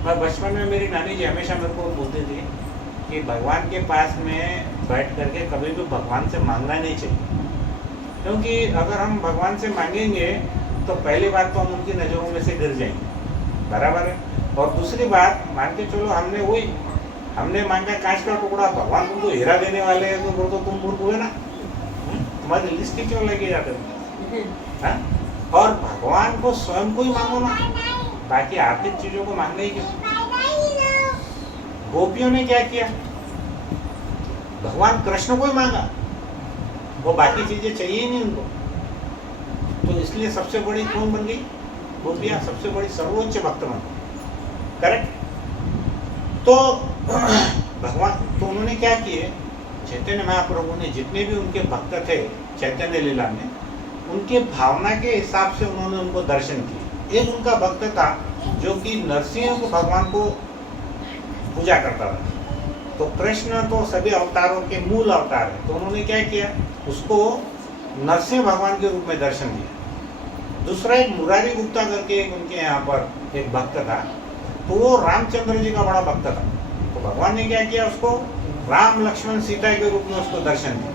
मैं बचपन में मेरी नानी जी हमेशा मेरे को बोलती थी कि भगवान के पास में बैठ करके कभी भी भगवान से मांगना नहीं चाहिए, क्योंकि अगर हम भगवान से मांगेंगे तो पहली बात तो हम उनकी नज़रों में से गिर जाएंगे, बराबर है। और दूसरी बात मान के चलो हमने मांगा कांच का टुकड़ा, भगवान तुमको हीरा देने वाले हैं, तो वो तो तुम मूर्ख हुए ना। तुम्हारी लिस्ट क्यों लगे जाते हैं। और भगवान को स्वयं को ही मांगो ना, बाकी आर्थिक चीजों को मांगने ही क्यों। गोपियों ने क्या किया, भगवान कृष्ण को ही मांगा, वो बाकी चीजें चाहिए ही नहीं उनको। तो इसलिए सबसे बड़ी कौन बन गई, गोपियां सबसे बड़ी सर्वोच्च भक्त बन गई। करेक्ट। तो भगवान तो उन्होंने क्या किए, चैतन्य महाप्रभु ने जितने भी उनके भक्त थे चैतन्य लीला में, उनके भावना के हिसाब से उन्होंने उनको दर्शन किए। एक उनका भक्त था जो कि नरसिंह को भगवान को पूजा करता था। तो कृष्ण तो सभी अवतारों के मूल अवतार है, तो उन्होंने क्या किया, उसको नरसिंह भगवान के रूप में दर्शन दिया। दूसरा एक मुरारी गुप्ता करके एक उनके यहाँ पर एक भक्त था, तो वो रामचंद्र जी का बड़ा भक्त था। तो भगवान ने क्या किया, उसको राम लक्ष्मण सीता के रूप में उसको दर्शन दिया।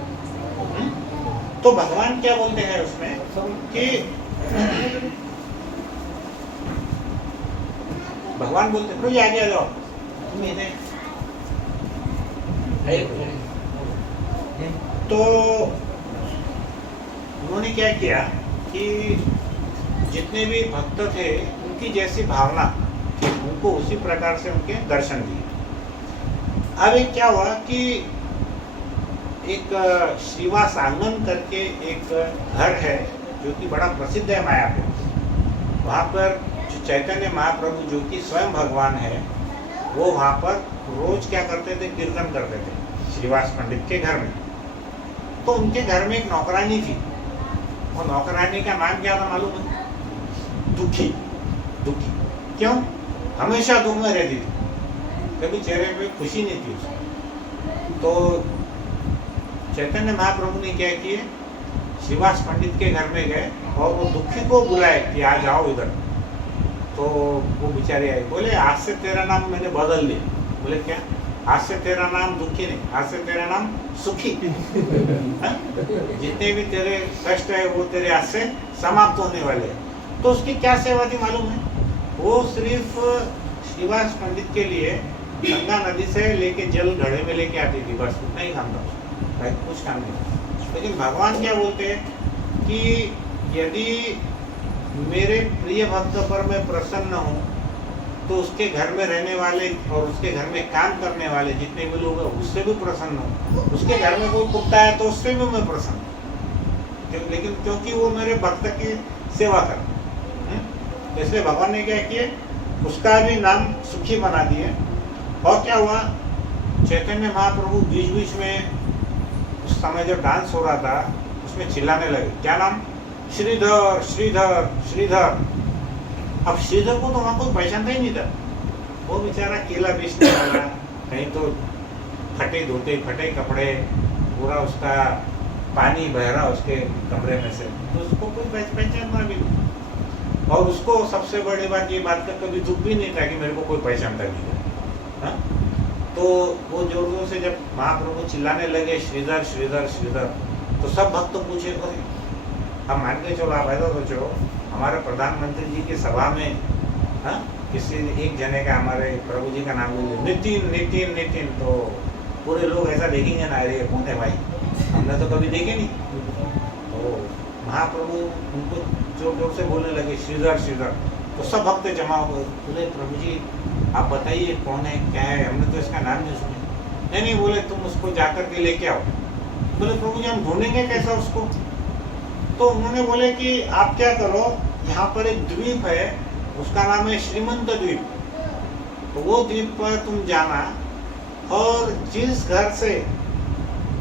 तो भगवान क्या बोलते हैं उसमें कि भगवान बोलते हैं आगे आ जाओ तुम इधर। तो उन्होंने क्या किया कि जितने भी भक्त थे उनकी जैसी भावना उनको उसी प्रकार से उनके दर्शन दिए। अब एक क्या हुआ कि एक श्रीवास आंगन करके एक घर है जो कि बड़ा प्रसिद्ध है मायापुर। वहाँ पर जो चैतन्य महाप्रभु जो कि स्वयं भगवान है, वो वहाँ पर रोज क्या करते थे, कीर्तन करते थे श्रीवास पंडित के घर में। तो उनके घर में एक नौकरानी थी, वो नौकरानी का नाम क्या था मालूम है, दुखी। दुखी क्यों, हमेशा दुख में रहती थी। कभी चेहरे पे खुशी नहीं थी उसको। तो चैतन्य महाप्रभु ने क्या किए, श्रीवास पंडित के घर में गए और वो दुखी को बुलाए कि आ जाओ इधर। तो वो बेचारे आए, बोले आज से तेरा नाम मैंने बदल दिया। बोले क्या? आज से तेरा नाम दुखी नहीं, आज से तेरा नाम सुखी। हाँ? जितने भी तेरे कष्ट है वो तेरे आज से समाप्त होने वाले हैं। तो उसकी क्या सेवा थी मालूम है? वो सिर्फ श्रीवास पंडित के लिए गंगा नदी से लेके जल घड़े में लेके आती थी, बस उतना ही काम था उसका, कुछ काम नहीं था। लेकिन भगवान क्या बोलते हैं कि यदि मेरे प्रिय भक्त पर मैं प्रसन्न हूँ तो उसके घर में रहने वाले और उसके घर में काम करने वाले जितने भी लोग हैं उससे भी प्रसन्न हूँ। उसके घर में कोई कुत्ता है तो उससे भी मैं प्रसन्न हूँ, लेकिन क्योंकि वो मेरे भक्त की सेवा कर, इसलिए भगवान ने क्या किए, उसका भी नाम सुखी बना दिए। और क्या हुआ, चैतन्य महाप्रभु बीच बीच में उस समय जो डांस हो रहा था उसमें चिल्लाने लगे, क्या नाम? श्रीधर श्रीधर श्रीधर। अब श्रीधर को तो वहाँ कोई पहचानता ही नहीं था। वो बेचारा केला बेचने वाला, कहीं तो फटे धोते फटे कपड़े, पूरा उसका पानी बह रहा उसके कमरे में से, तो उसको कोई पहचानता भी नहीं। और उसको सबसे बड़ी बात ये बात का कभी दुख भी नहीं था कि मेरे को कोई पहचानता नहीं था। हाँ? तो वो जोर जोर से जब महाप्रभु चिल्लाने लगे श्रीधर श्रीधर श्रीधर, तो सब भक्त पूछे, हम मान के चलो, आप ऐसा सोचो हमारे प्रधानमंत्री जी की सभा में, हाँ, किसी एक जने का हमारे प्रभु जी का नाम ले, नितिन नितिन नितिन, तो पूरे लोग ऐसा देखेंगे ना, अरे कौन है भाई, हमने तो कभी देखे नहीं। तो महाप्रभु उनको जोर जोर से बोलने लगे श्रीधर श्रीधर, तो सब भक्त जमा हो गए। बोले प्रभु जी आप बताइए कौन है, क्या है, हमने तो इसका नाम नहीं सुना। नहीं बोले तुम उसको जाकर के लेके आओ। बोले प्रभु जी हम ढूंढेंगे कैसा उसको? तो उन्होंने बोले कि आप क्या करो, यहाँ पर एक द्वीप है उसका नाम है श्रीमंत द्वीप, तो वो द्वीप पर तुम जाना और जिस घर से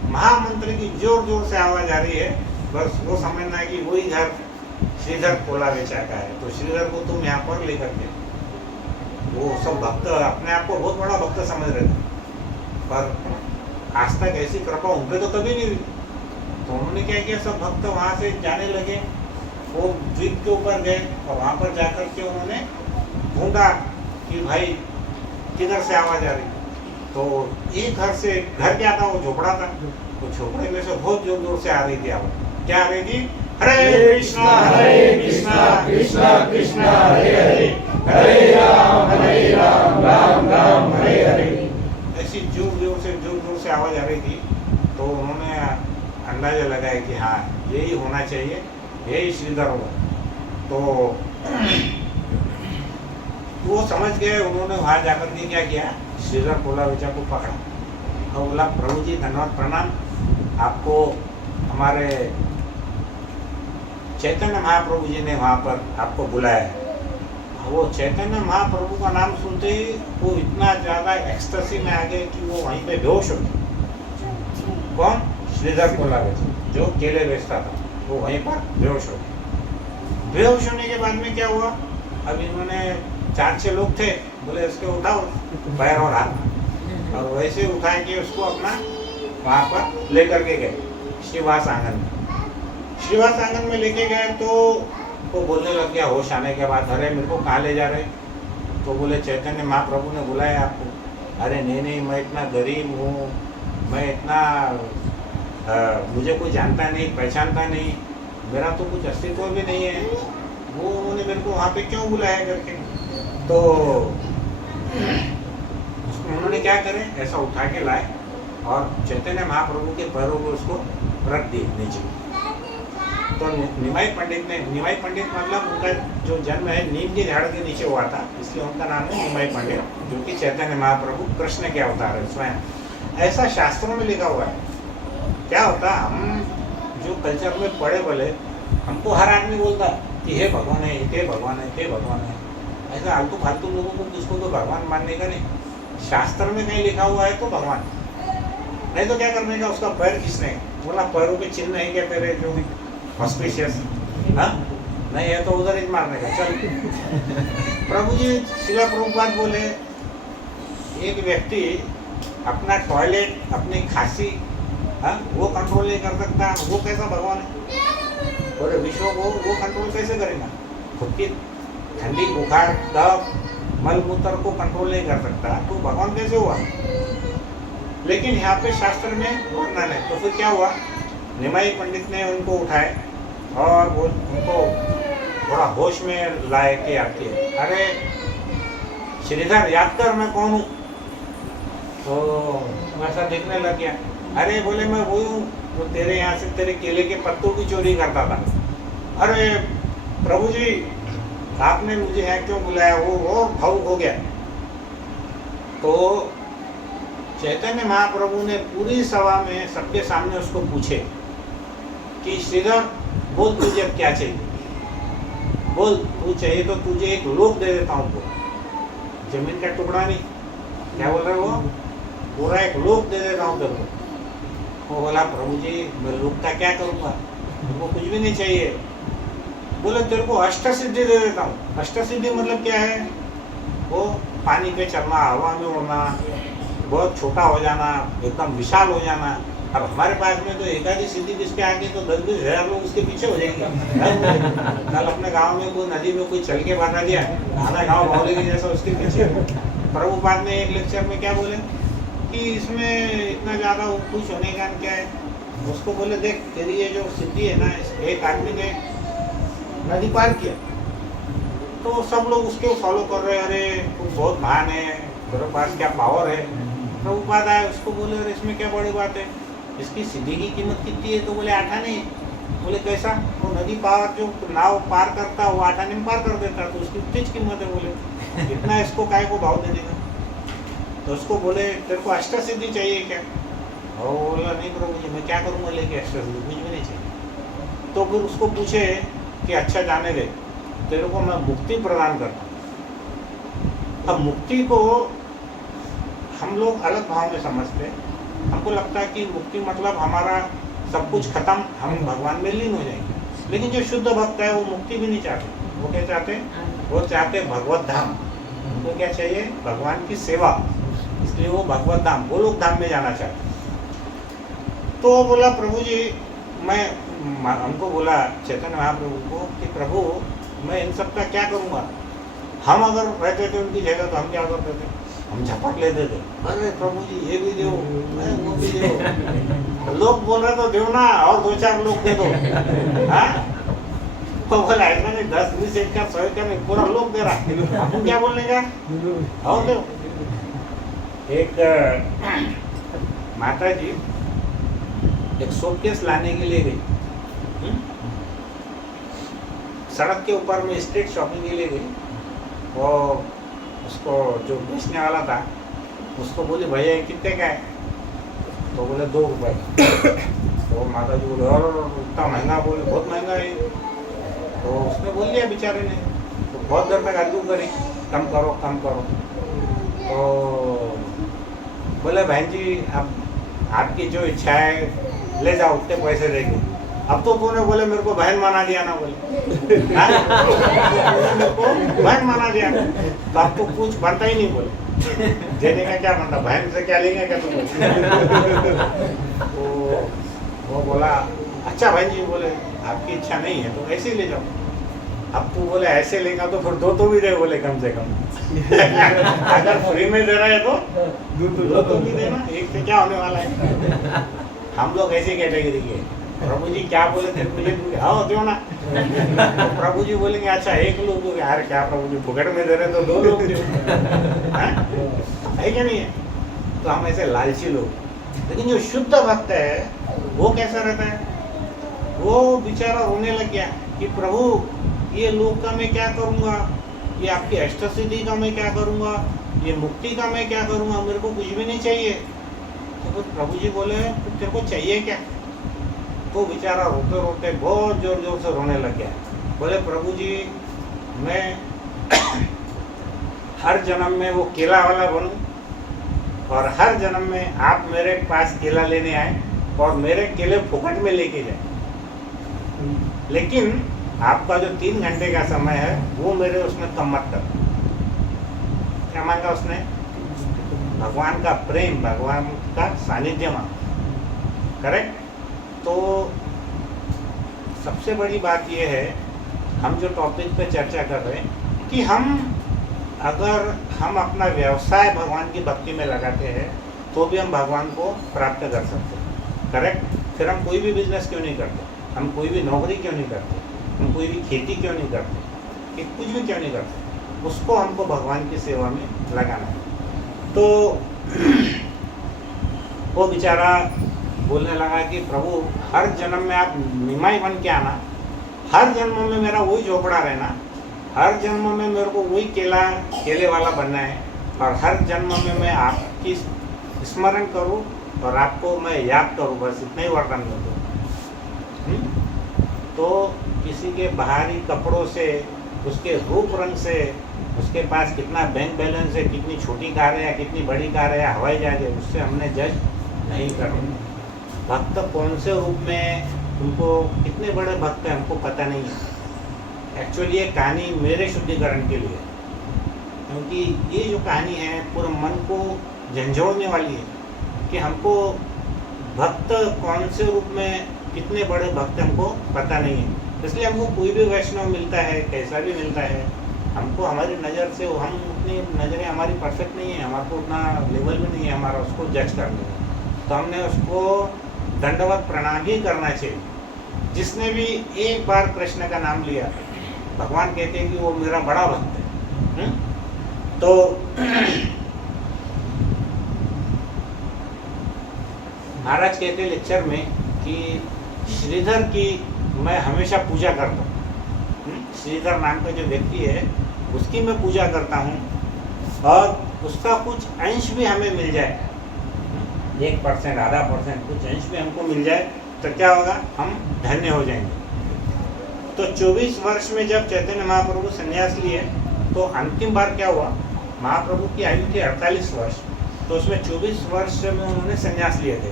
महामंत्र की जोर जोर से आवाज आ रही है, बस वो समझना है कि वही घर श्रीधर कोलावेचा का है। तो श्रीधर को तुम यहाँ पर लेकर के, वो सब भक्त अपने आप को बहुत बड़ा भक्त समझ रहे थे, पर आज तक ऐसी कृपा उनपे तो कभी नहीं हुई। तो उन्होंने क्या किया, सब भक्त वहाँ से जाने लगे, वो द्वीप के ऊपर गए और वहाँ पर जाकर के उन्होंने ढूंढा कि भाई किधर से आवाज आ रही। तो एक घर से, घर क्या था, वो झोपड़ा था, तो झोपड़े में से बहुत जोर जोर से आ रही थी आवाज। क्या आ रही थी? हरे कृष्णा कृष्णा कृष्णा हरे हरे, हरे राम राम राम हरे हरे। ऐसी जोर जोर से आवाज आ रही थी। तो उन्होंने अंदाजा लगाया कि हाँ यही होना चाहिए, यही श्रीधर होगा। तो वो समझ गए। उन्होंने वहाँ जाकर के क्या किया, श्रीधर कोलावेचा को पकड़ा और बोला प्रभु जी धन्यवाद प्रणाम, आपको हमारे चैतन्य महाप्रभु जी ने वहाँ पर आपको बुलाया है। वो चैतन्य महाप्रभु का नाम सुनते ही वो इतना ज़्यादा एक्सटेसी में आ गए कि वो वहीं पे बेहोश हो गए। कौन? श्रीधर कोलावेचा, जो केले बेचता था, वो वहीं पर बेहोश हो गए। बेहोश होने के बाद में क्या हुआ, अब इन्होंने 4-6 लोग थे, बोले इसके उठाओ पैर और हाथ, और वैसे उठा के उसको अपना वहाँ पर लेकर के गए श्रीवास आंगन में। श्रीवास आंगन में लेके गए तो वो बोलने लग गया होश आने के बाद, अरे मेरे को कहाँ ले जा रहे? तो बोले चैतन्य महाप्रभु ने बुलाया आपको। अरे नहीं मैं इतना गरीब हूँ, मैं इतना मुझे कोई जानता नहीं पहचानता नहीं, मेरा तो कुछ अस्तित्व भी नहीं है, वो उन्होंने मेरे को वहाँ पे क्यों बुलाया करके। तो उन्होंने क्या करे, ऐसा उठा के लाए और चैतन्य महाप्रभु के पैरों में उसको रख दिए नीचे। तो निमाई पंडित मतलब उनका जो जन्म है नीम के झाड़ के नीचे हुआ था, इसलिए उनका नाम है निमाई पंडित, जो कि चैतन्य महाप्रभु कृष्ण के अवतार है स्वयं। ऐसा शास्त्रों में लिखा हुआ है। क्या होता, हम जो कल्चर में पढ़े बोले, हमको हर आदमी बोलता कि हे भगवान है, हे भगवान है, हे भगवान है। ऐसा आलतू फालतू लोगों को किसको तो भगवान मानने का नहीं। शास्त्र में कहीं लिखा हुआ है तो भगवान, नहीं तो क्या करने का, उसका पैर खींचने का। बोला पैरों के चिन्ह है क्या तेरे जो ऑस्पिशियस? हाँ नहीं है तो उधर ही मारने का। चल प्रभु जी, शिला प्रभुपाद बोले एक व्यक्ति अपना टॉयलेट, अपनी खांसी, हाँ, वो कंट्रोल नहीं कर सकता, वो कैसा भगवान है? पूरे विश्व को वो कंट्रोल कैसे करेगा? खुद की ठंडी, बुखार, कफ, मल मूत्र को कंट्रोल नहीं कर सकता, तो भगवान कैसे हुआ? लेकिन यहाँ पे शास्त्र में वर्णन है। तो फिर क्या हुआ? निमाई पंडित ने उनको उठाए और वो उनको थोड़ा होश में लाए कि आपके, अरे श्रीधर याद कर मैं कौन हूँ? तो वैसा देखने लग गया। अरे बोले मैं वही हूँ तो तेरे यहाँ से तेरे केले के पत्तों की चोरी करता था। अरे प्रभु जी आपने मुझे यहाँ क्यों बुलाया? वो भावुक हो गया। तो चैतन्य महाप्रभु ने पूरी सभा में सबके सामने उसको पूछे कि श्रीधर बोल तुझे अब क्या चाहिए? बोल, तू चाहिए तो तुझे एक लोक दे देता हूँ, तो जमीन का टुकड़ा नहीं, क्या बोल रहे वो, पूरा एक लोक दे देता हूँ तेरे को। वो बोला प्रभु जी मैं लोक का क्या करूँगा, तुमको कुछ भी नहीं चाहिए। बोले तेरे को अष्ट सिद्धि दे देता हूँ। अष्ट सिद्धि मतलब क्या है? वो पानी पे चलना, हवा में उड़ना, बहुत छोटा हो जाना, एकदम विशाल हो जाना। अब हमारे पास में तो एकाधी सिद्धि किसके आगे तो 10-20 हजार लोग उसके पीछे हो जाएंगे। कल अपने गांव में कोई नदी में कोई चल के बता दिया, आधा गांव भावले के जैसा उसके पीछे। प्रभुपाद ने एक लेक्चर में क्या बोले कि इसमें इतना ज़्यादा खुश होने का क्या है? उसको बोले देख तेरी ये जो सिद्धि है ना, एक आदमी ने नदी पार किया तो सब लोग उसको फॉलो कर रहे हैं, अरे तू बहुत महान है, तेरे पास क्या पावर है। प्रभुपाद आए उसको बोले अरे इसमें क्या बड़ी बात है, इसकी सिद्धि की कीमत कितनी है? तो बोले 8 आने। बोले कैसा? वो नदी पार जो नाव पार करता वो 8 आने में पार कर देता, तो उसकी उतनी कीमत है। बोले इतना इसको काय को भाव दे देगा? तो उसको बोले तेरे को अष्ट सिद्धि चाहिए क्या? और बोला नहीं प्रभु जी मैं क्या करूँगा लेके अष्ट सिद्धि, कुछ भी नहीं चाहिए। तो फिर उसको पूछे कि अच्छा जाने दे, तेरे को मैं मुक्ति प्रदान करता हूँ। अब मुक्ति को हम लोग अलग भाव में समझते हैं। हमको लगता है कि मुक्ति मतलब हमारा सब कुछ खत्म, हम भगवान में लीन हो जाएंगे। लेकिन जो शुद्ध भक्त है वो मुक्ति भी नहीं चाहते। वो क्या चाहते? वो चाहते भगवत धाम। उनको क्या चाहिए? भगवान की सेवा। इसलिए वो भगवत धाम, गोलोक धाम में जाना चाहते। तो बोला प्रभु जी मैं, हमको बोला चैतन्य महाप्रभु को कि प्रभु मैं इन सब का क्या करूँगा? हम अगर रहते थे उनकी जगह तो हम क्या करते थे? हम झपट लेते थे, अरे प्रभु जी ये भी दो, वो भी दो। लोग बोल रहे तो दो ना, और 2-4 लोग दे दो। हाँ? तो बोला ऐसा नहीं 10-20 एक का 100 का नहीं, पूरा लोग दे रहा। आपको क्या बोलने का? और दो। एक माता जी एक शोकेस लाने के लिए गई, सड़क के ऊपर में स्ट्रीट शॉपिंग के लिए गई। वो उसको जो बेचने वाला था उसको बोली भैया कितने का है? तो बोले 2 रुपये। तो माता जी बोले और इतना महंगा? बोले बहुत महंगा है। तो उसने बोल दिया बेचारे ने, तो बहुत देर तक आर्ग्यू करी, कम करो कम करो। तो बोले बहन जी अब आपकी जो इच्छा है ले जाओ, उतने पैसे देंगे। अब तो तूने बोले मेरे को बहन माना दिया ना, बोले मेरे को बहन माना दिया तो अब तो कुछ बनता ही नहीं। बोले देने का क्या बनता, बहन से क्या लेंगे क्या तुम? तो वो बोला अच्छा बहन जी, बोले आपकी इच्छा नहीं है तो ऐसे ही ले जाओ। अब तू बोले ऐसे लेगा तो फिर 2 तो भी दे, बोले कम से कम। अगर फ्री में दे रहे हैं तो 2 तो भी देना, एक से क्या होने वाला है? हम लोग ऐसी कैटेगरी के। प्रभु जी क्या बोले थे? मुझे हाँ दो ना। तो प्रभु जी बोलेंगे अच्छा 1 लोग दो, यार क्या प्रभु जी फुकट में दे रहे तो 2 लोग दो, है क्या नहीं है? तो हम ऐसे लालची लोग। लेकिन जो शुद्ध भक्त है वो कैसा रहता है? वो बेचारा रोने लग गया कि प्रभु ये लोक का मैं क्या करूँगा, ये आपकी अष्ट सिद्धि का मैं क्या करूँगा, ये मुक्ति का मैं क्या करूँगा, मेरे को कुछ भी नहीं चाहिए। तो फिर प्रभु जी बोले तो तेरे को चाहिए क्या? तो बेचारा रोते रोते बहुत जोर जोर से रोने लग गया। बोले प्रभु जी मैं हर जन्म में वो केला वाला बनूं और हर जन्म में आप मेरे पास केला लेने आए और मेरे केले फुकट में लेके जाए, लेकिन आपका जो 3 घंटे का समय है वो मेरे उसमें कम मत कर। क्या मांगा उसने? भगवान का प्रेम, भगवान का सानिध्य में। करेक्ट। तो सबसे बड़ी बात यह है, हम जो टॉपिक पे चर्चा कर रहे हैं कि अगर हम अपना व्यवसाय भगवान की भक्ति में लगाते हैं तो भी हम भगवान को प्राप्त कर सकते हैं। करेक्ट। फिर हम कोई भी बिजनेस क्यों नहीं करते, हम कोई भी नौकरी क्यों नहीं करते, हम कोई भी खेती क्यों नहीं करते, कि कुछ भी क्यों नहीं करते, उसको हमको भगवान की सेवा में लगाना है। तो वो बेचारा बोलने लगा कि प्रभु हर जन्म में आप निमाई बन के आना, हर जन्म में मेरा वही झोपड़ा रहना, हर जन्म में मेरे को वही केले वाला बनना है, और हर जन्म में मैं आपकी स्मरण करूं और आपको मैं याद करूं, बस इतना ही वरदान दो। तो किसी के बाहरी कपड़ों से, उसके रूप रंग से, उसके पास कितना बैंक बैलेंस है, कितनी छोटी कार है या कितनी बड़ी कार है या हवाई जहाज है, उससे हमने जज नहीं करना। भक्त कौन से रूप में, उनको कितने बड़े भक्त हैं हमको पता नहीं है। एक्चुअली ये कहानी मेरे शुद्धिकरण के लिए, क्योंकि ये जो कहानी है पूरे मन को झंझोड़ने वाली है कि हमको भक्त कौन से रूप में, कितने बड़े भक्त हमको पता नहीं है। इसलिए हमको कोई भी वैष्णव मिलता है, कैसा भी मिलता है, हमको हमारी नज़र से, हम उतनी नज़रें हमारी परफेक्ट नहीं है, हमारे को उतना लेवल भी नहीं है हमारा उसको जज करने का। तो हमने उसको दंडवत प्रणाम ही करना चाहिए। जिसने भी एक बार कृष्ण का नाम लिया, भगवान कहते हैं कि वो मेरा बड़ा भक्त है। तो महाराज कहते लेक्चर में कि श्रीधर की मैं हमेशा पूजा करता हूँ। श्रीधर नाम का जो व्यक्ति है उसकी मैं पूजा करता हूँ, और उसका कुछ अंश भी हमें मिल जाए, 1%, आधा % कुछ अंश भी हमको मिल जाए तो क्या होगा, हम धन्य हो जाएंगे। तो 24 वर्ष में जब चैतन्य महाप्रभु संन्यास लिए तो अंतिम बार क्या हुआ, महाप्रभु की आयु थी 48 वर्ष, तो उसमें 24 वर्ष में उन्होंने संन्यास लिए थे।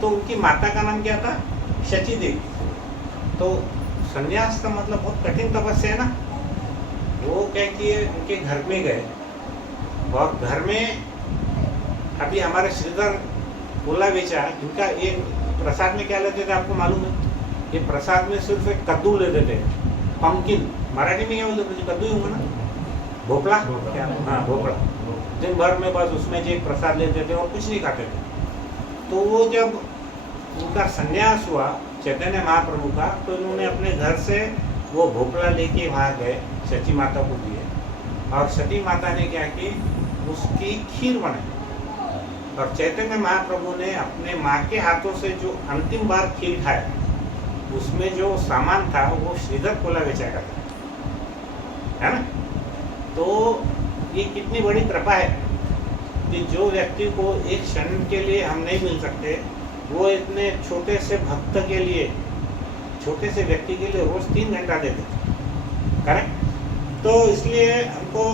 तो उनकी माता का नाम क्या था, शची देवी। तो संन्यास का मतलब बहुत कठिन तपस्या है ना। वो क्या किए, उनके घर में गए, और घर में अभी हमारे श्रीधर बोला बेचा, इनका एक प्रसाद में क्या लेते थे आपको मालूम है? ये प्रसाद में सिर्फ एक कद्दू लेते थे, पंकिन, मराठी में क्या बोलते थे, कद्दू ही होगा ना, भोपड़ा, क्या? हाँ, भोपड़ा। दिन भर में बस उसमें जो प्रसाद लेते थे और कुछ नहीं खाते थे। तो वो जब उनका संन्यास हुआ चैतन्य महाप्रभु का, तो इन्होंने अपने घर से वो भोपड़ा लेके वहाँ गए, सची माता को दिए, और सती माता ने क्या की, उसकी खीर बनाई, और चैतन्य महाप्रभु ने अपने माँ के हाथों से जो अंतिम बार खीर खाया, उसमें जो सामान था वो श्रीधर कोला बेचा का था, है ना। तो ये कितनी बड़ी कृपा है कि जो व्यक्ति को एक क्षण के लिए हम नहीं मिल सकते, वो इतने छोटे से भक्त के लिए, छोटे से व्यक्ति के लिए रोज 3 घंटा देते। करेक्ट। तो इसलिए हमको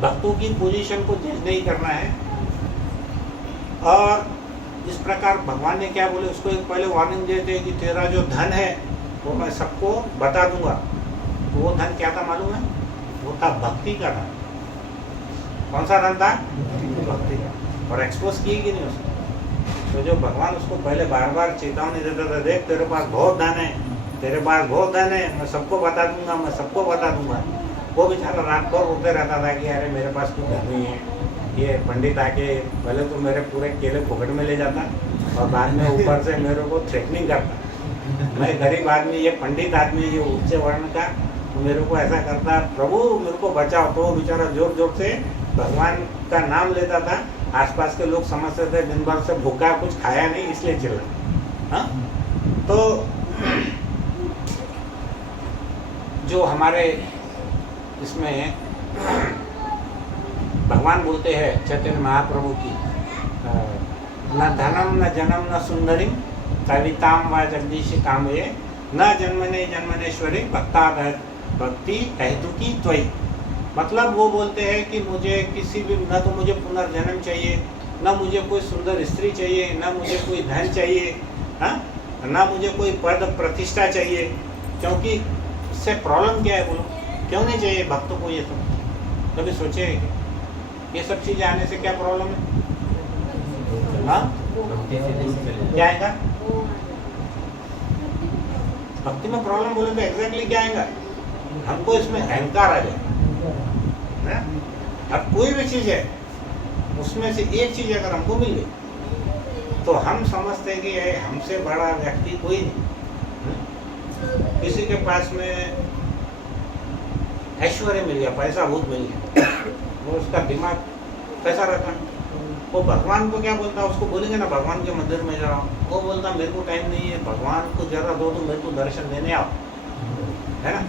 भक्तों की पोजीशन को जज नहीं करना है। और इस प्रकार भगवान ने क्या बोले, उसको एक पहले वार्निंग देते कि तेरा जो धन है वो मैं सबको बता दूंगा। तो वो धन क्या था मालूम है, वो था भक्ति का धन। कौन सा धन था, भक्ति का। और एक्सपोज किए कि नहीं उसको। तो जो भगवान उसको पहले बार बार चेतावनी देता था, देख तेरे पास बहुत धन है, तेरे पास बहुत धन है, मैं सबको बता दूंगा, मैं सबको बता दूंगा। वो बेचारा रात भर रोते रहता था कि अरे मेरे पास कुछ धन नहीं है। ये पंडित आके पहले तो मेरे पूरे केले फुकट में ले जाता, और बाद में ऊपर से मेरे को थ्रेटनिंग करता। मैं गरीब आदमी, ये पंडित आदमी, ये उच्च वर्ण का, तो मेरे को ऐसा करता, प्रभु मेरे को बचाओ। तो वो बेचारा जोर जोर से भगवान का नाम लेता था। आसपास के लोग समझते थे दिन भर से भूखा, कुछ खाया नहीं, इसलिए चिल्ला। हाँ, तो जो हमारे इसमें भगवान बोलते हैं चैतन्य महाप्रभु की, न धनम न जन्म न सुंदरी कविताम व जगदीश कामये न जन्मने जन्मनेश्वरी भक्ता भक्ति हेतु की त्वयि। मतलब वो बोलते हैं कि मुझे किसी भी, न तो मुझे पुनर्जन्म चाहिए, न मुझे कोई सुंदर स्त्री चाहिए, न मुझे कोई धन चाहिए, हाँ, न मुझे कोई पद प्रतिष्ठा चाहिए। क्योंकि इससे प्रॉब्लम क्या है बोलो, क्यों नहीं चाहिए भक्तों को ये सब? कभी सोचे ये सब चीजें आने से क्या प्रॉब्लम है? हाँ, क्या आएगा? भक्ति में प्रॉब्लम बोले तो एग्जैक्टली क्या आएगा? हमको इसमें अहंकार आ जाए। अब कोई भी चीज है उसमें से एक चीज अगर हमको मिल गई तो हम समझते हैं कि ये हमसे बड़ा व्यक्ति कोई नहीं। किसी के पास में ऐश्वर्य मिल गया, पैसा बहुत मिल गया, वो उसका दिमाग कैसा रहता है? वो भगवान को क्या बोलता है? उसको बोलेंगे ना भगवान के मंदिर में जाओ, वो बोलता मेरे को टाइम नहीं है, भगवान को जरा दो तो मेरे को दर्शन देने आओ, है ना?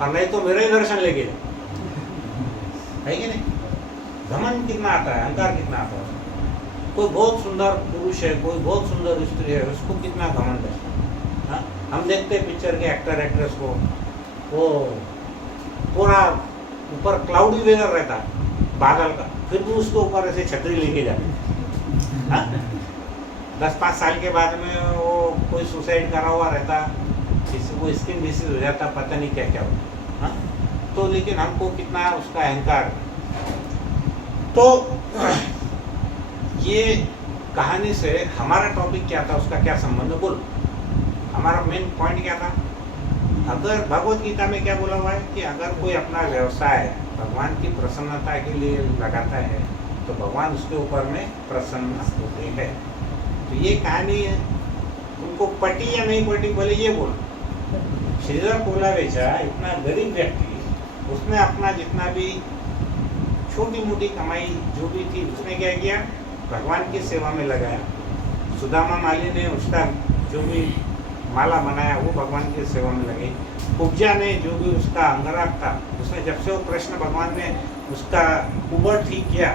और नहीं तो मेरे ही दर्शन लेके जाओ, है कि नहीं? घमंड कितना आता है, अहंकार कितना आता है। कोई बहुत सुंदर पुरुष है, कोई बहुत सुंदर स्त्री है, उसको कितना घमंड है। हाँ? हम देखते हैं पिक्चर के एक्टर एक्ट्रेस को, वो पूरा ऊपर क्लाउडी वेदर रहता है बादल का, फिर भी उसको ऊपर ऐसे छतरी लेके जाते। हाँ? 10-5 साल के बाद में वो कोई सुसाइड करा हुआ रहता, किसी को स्किन डिसीज हो जाता, पता नहीं क्या क्या होता। हाँ? तो लेकिन हमको कितना उसका अहंकार। तो ये कहानी से हमारा टॉपिक क्या था, उसका क्या संबंध बोल। हमारा मेन पॉइंट क्या था? अगर भगवत गीता में क्या बोला हुआ है कि अगर कोई अपना व्यवसाय भगवान की प्रसन्नता के लिए लगाता है तो भगवान उसके ऊपर में प्रसन्न होते हैं। तो ये कहानी तुमको पटी या नहीं पटी बोले ये बोल। श्रीधर कोलावेचा इतना गरीब व्यक्ति, उसने अपना जितना भी छोटी मोटी कमाई जो भी थी उसने क्या किया, भगवान की सेवा में लगाया। सुदामा माली ने उसका जो भी माला बनाया वो भगवान की सेवा में लगी। कुब्जा ने जो भी उसका अंगराग था, उसने जब से वो कृष्ण भगवान ने उसका कुबर ठीक किया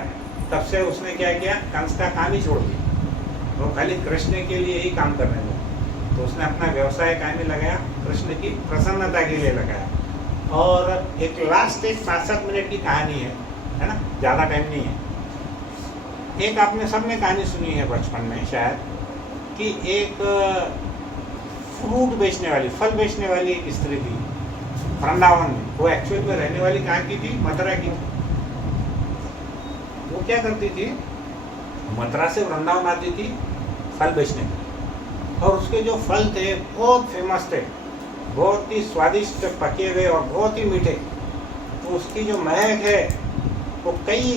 तब से उसने क्या किया, कंस का काम ही छोड़ दिया, वो खाली कृष्ण के लिए ही काम करने लगा। तो उसने अपना व्यवसाय काम में लगाया, कृष्ण की प्रसन्नता के लिए लगाया। और एक लास्ट 5-7 मिनट की कहानी है ना, ज़्यादा टाइम नहीं है। एक आपने सबने कहानी सुनी है बचपन में शायद, कि एक फ्रूट बेचने वाली, फल बेचने वाली एक स्त्री थी वृंदावन में। वो एक्चुअल में रहने वाली कहाँ की थी? मथुरा की थी। वो क्या करती थी, मथुरा से वृंदावन आती थी फल बेचने के, और उसके जो फल थे बहुत फेमस थे, बहुत ही स्वादिष्ट पके हुए और बहुत ही मीठे। तो उसकी जो महक है वो कई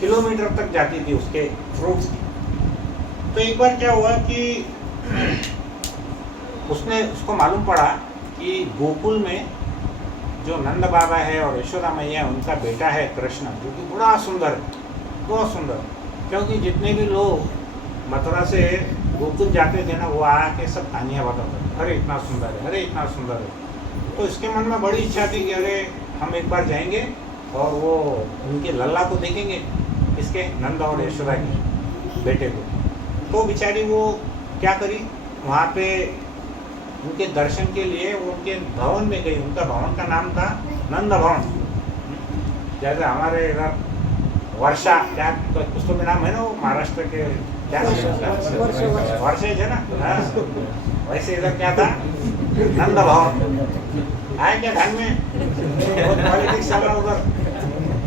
किलोमीटर तक जाती थी उसके फ्रूट्स की। तो एक बार क्या हुआ कि उसको मालूम पड़ा कि गोकुल में जो नंद बाबा है और यशोदा मैया, उनका बेटा है कृष्ण, जो कि बड़ा सुंदर है, बहुत सुंदर। क्योंकि जितने भी लोग मथुरा से गोकुल जाते थे ना, वो आके सब कहानियाँ बताते थे, अरे इतना सुंदर है, अरे इतना सुंदर है। तो इसके मन में बड़ी इच्छा थी कि अरे हम एक बार जाएंगे और वो उनके लल्ला को देखेंगे, इसके नंद और यशोदा के बेटे को। तो बेचारी वो क्या करी, वहाँ पे उनके दर्शन के लिए वो उनके भवन में गई। उनका भवन का नाम था नंद भवन। जैसे हमारे इधर वर्षा, क्या कुछ तो भी नाम है ना, वो महाराष्ट्र के क्या वर्षे है ना, वैसे इधर क्या था, नंद भवन। आए क्या ध्यान में, बहुत पॉलिटिक्स चल रहा उधर,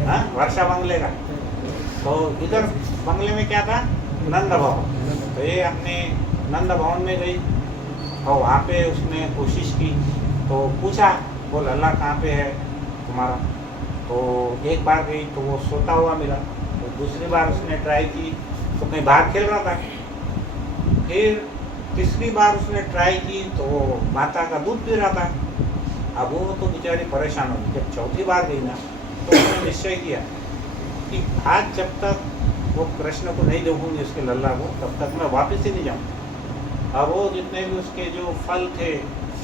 हाँ, वर्षा बंगले का। तो इधर बंगले में क्या था, नंद भवन। तो ये अपने नंद भवन में गई और वहाँ पे उसने कोशिश की। तो पूछा, वो लल्ला कहाँ पे है तुम्हारा? तो एक बार गई तो वो सोता हुआ मिला। तो दूसरी बार उसने ट्राई की तो कहीं बाहर खेल रहा था। फिर तीसरी बार उसने ट्राई की तो वो माता का दूध पी रहा था। अब वो तो बेचारी परेशान हो गई। जब चौथी बार गई ना तो उसने निश्चय किया कि आज जब तक वो कृष्ण को नहीं देखूंगी, उसके लल्ला को, तब तक मैं वापस ही नहीं जाऊँ। अब वो जितने भी उसके जो फल थे,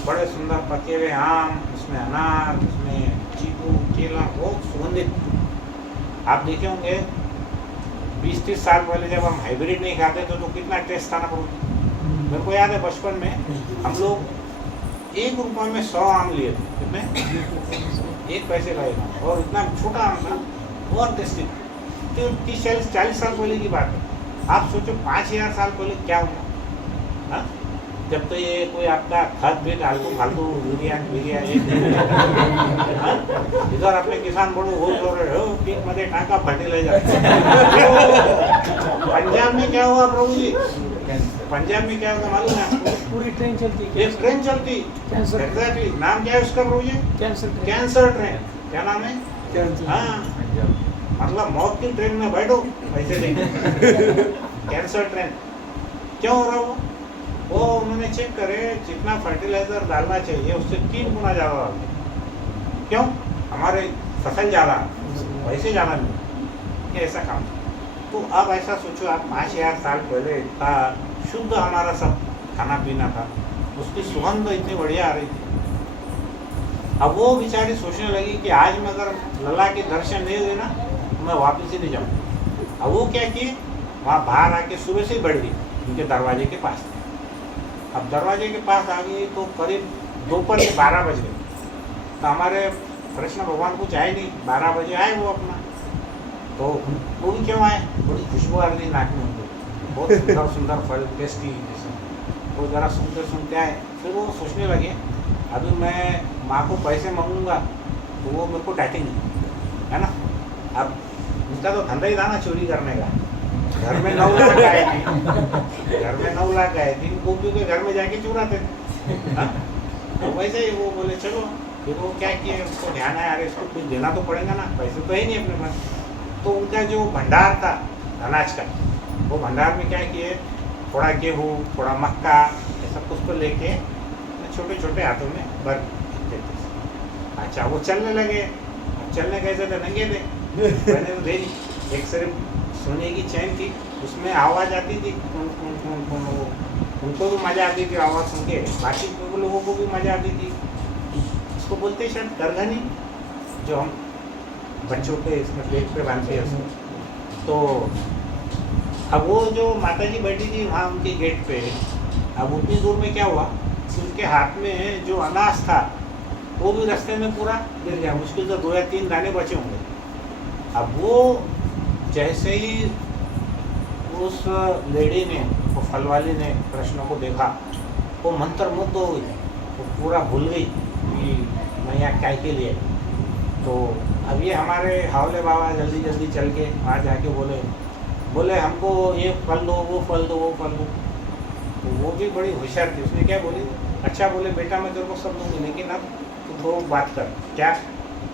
बड़े सुंदर पके हुए आम, उसमें अनार, उसमें चीकू, केला, बहुत सुगंधित। आप देखे होंगे 20-30 साल पहले जब हम हाइब्रिड नहीं खाते तो कितना टेस्ट था ना। मेरे को याद है बचपन में हम लोग 1 रुपये में 100 आम लिए थे। कितने? 1 पैसे का एक, और इतना छोटा आम था, बहुत टेस्टी। तो 30-40 साल पहले की बात है। आप सोचो 5000 साल पहले क्या होगा। हाँ, जब तो ये कोई आपका खत भी फालतू फालतू यूरिया ये हाँ? इधर अपने किसान बड़ो हो जो रहे हो पीक मध्ये टाका फर्टिलाइजर पंजाब में क्या हुआ प्रभु जी, पंजाब में क्या होगा मालूम है आपको? पूरी ट्रेन चलती है, एक ट्रेन चलती कैंसर एग्जैक्टली, नाम क्या है उसका प्रभु जी? Cancer cancer train. क्या नाम है? कैंसर हाँ, मतलब मौत की ट्रेन में बैठो पैसे देंगे। कैंसर ट्रेन क्यों हो रहा वो उन्होंने चेक करे जितना फर्टिलाइजर डालना चाहिए उससे 3 गुना ज़्यादा डालते। क्यों? हमारे फसल ज़्यादा पैसे ज़्यादा नहीं, ये ऐसा काम। तो अब ऐसा सोचो आप 5000 साल पहले इतना शुद्ध हमारा सब खाना पीना था, उसकी सुगंध इतनी बढ़िया आ रही थी। अब वो बेचारी सोचने लगी कि आज मैं अगर लला के दर्शन नहीं हुए ना तो मैं वापस ही नहीं जाऊँ। अब वो क्या किए, वहाँ बाहर आके सुबह से ही बढ़ गई उनके दरवाजे के पास। अब दरवाजे के पास आ गई तो करीब दोपहर के 12 बज गए। तो हमारे कृष्ण भगवान कुछ आए नहीं, 12 बजे आए वो अपना। तो वो भी क्यों आए, बड़ी खुशबू आ रही नाक में उनको, बहुत सुंदर सुंदर फल टेस्टी जैसे। तो ज़रा सुनते सुनते आए, फिर वो सोचने लगे अभी मैं माँ को पैसे मांगूंगा तो वो मेरे को डांटेंगी, है ना। अब उनका तो धंधा ही था ना चोरी करने का। घर में 9 लाख आए थे, घर में 9 लाख आए थे, गोपियों के घर में जाके चुराते थे। हाँ? तो वैसे ही वो बोले चलो, फिर वो क्या किए, उसको ध्यान आया अरे इसको कुछ देना तो पड़ेगा ना, पैसे तो है नहीं अपने पास। तो उनका जो भंडार था अनाज का, वो भंडार में क्या किए, थोड़ा गेहूँ थोड़ा मक्का ऐसा कुछ तो लेके छोटे छोटे हाथों में भर देते। अच्छा वो चलने लगे, अब चलने कैसे थे, नंगे थे, मैंने तो दे दी। एक सिर्फ सोने की चैन थी, उसमें आवाज़ आती थी, उनको भी मज़ा आती थी आवाज़ सुन के, बाकी लोगों को भी मज़ा आती थी। उसको बोलते शायद करघनी, जो हम बच्चों के इसमें पेट पे बांधते हैं उसको। तो अब वो जो माता जी बैठी थी वहाँ उनके गेट पे, अब उतनी दूर में क्या हुआ कि उनके हाथ में जो अनाज था वो भी रास्ते में पूरा गिर गया, मुश्किल से 2 या 3 दाने बचे होंगे। अब वो जैसे ही उस लेडी ने, वो फल वाली ने कृष्ण को देखा, वो मंत्रमुग्ध हो गई, वो पूरा भूल गई कि मैं यहाँ क्या के लिए। तो अब ये हमारे हावले बाबा जल्दी जल्दी चल के वहाँ जाके बोले हमको ये फल दो वो फल दो वो फल दो। तो वो भी बड़ी होशियार थी, उसने क्या बोली, अच्छा बोले बेटा मैं तेरे को सब दूँगी, लेकिन अब तू दो बात कर। क्या?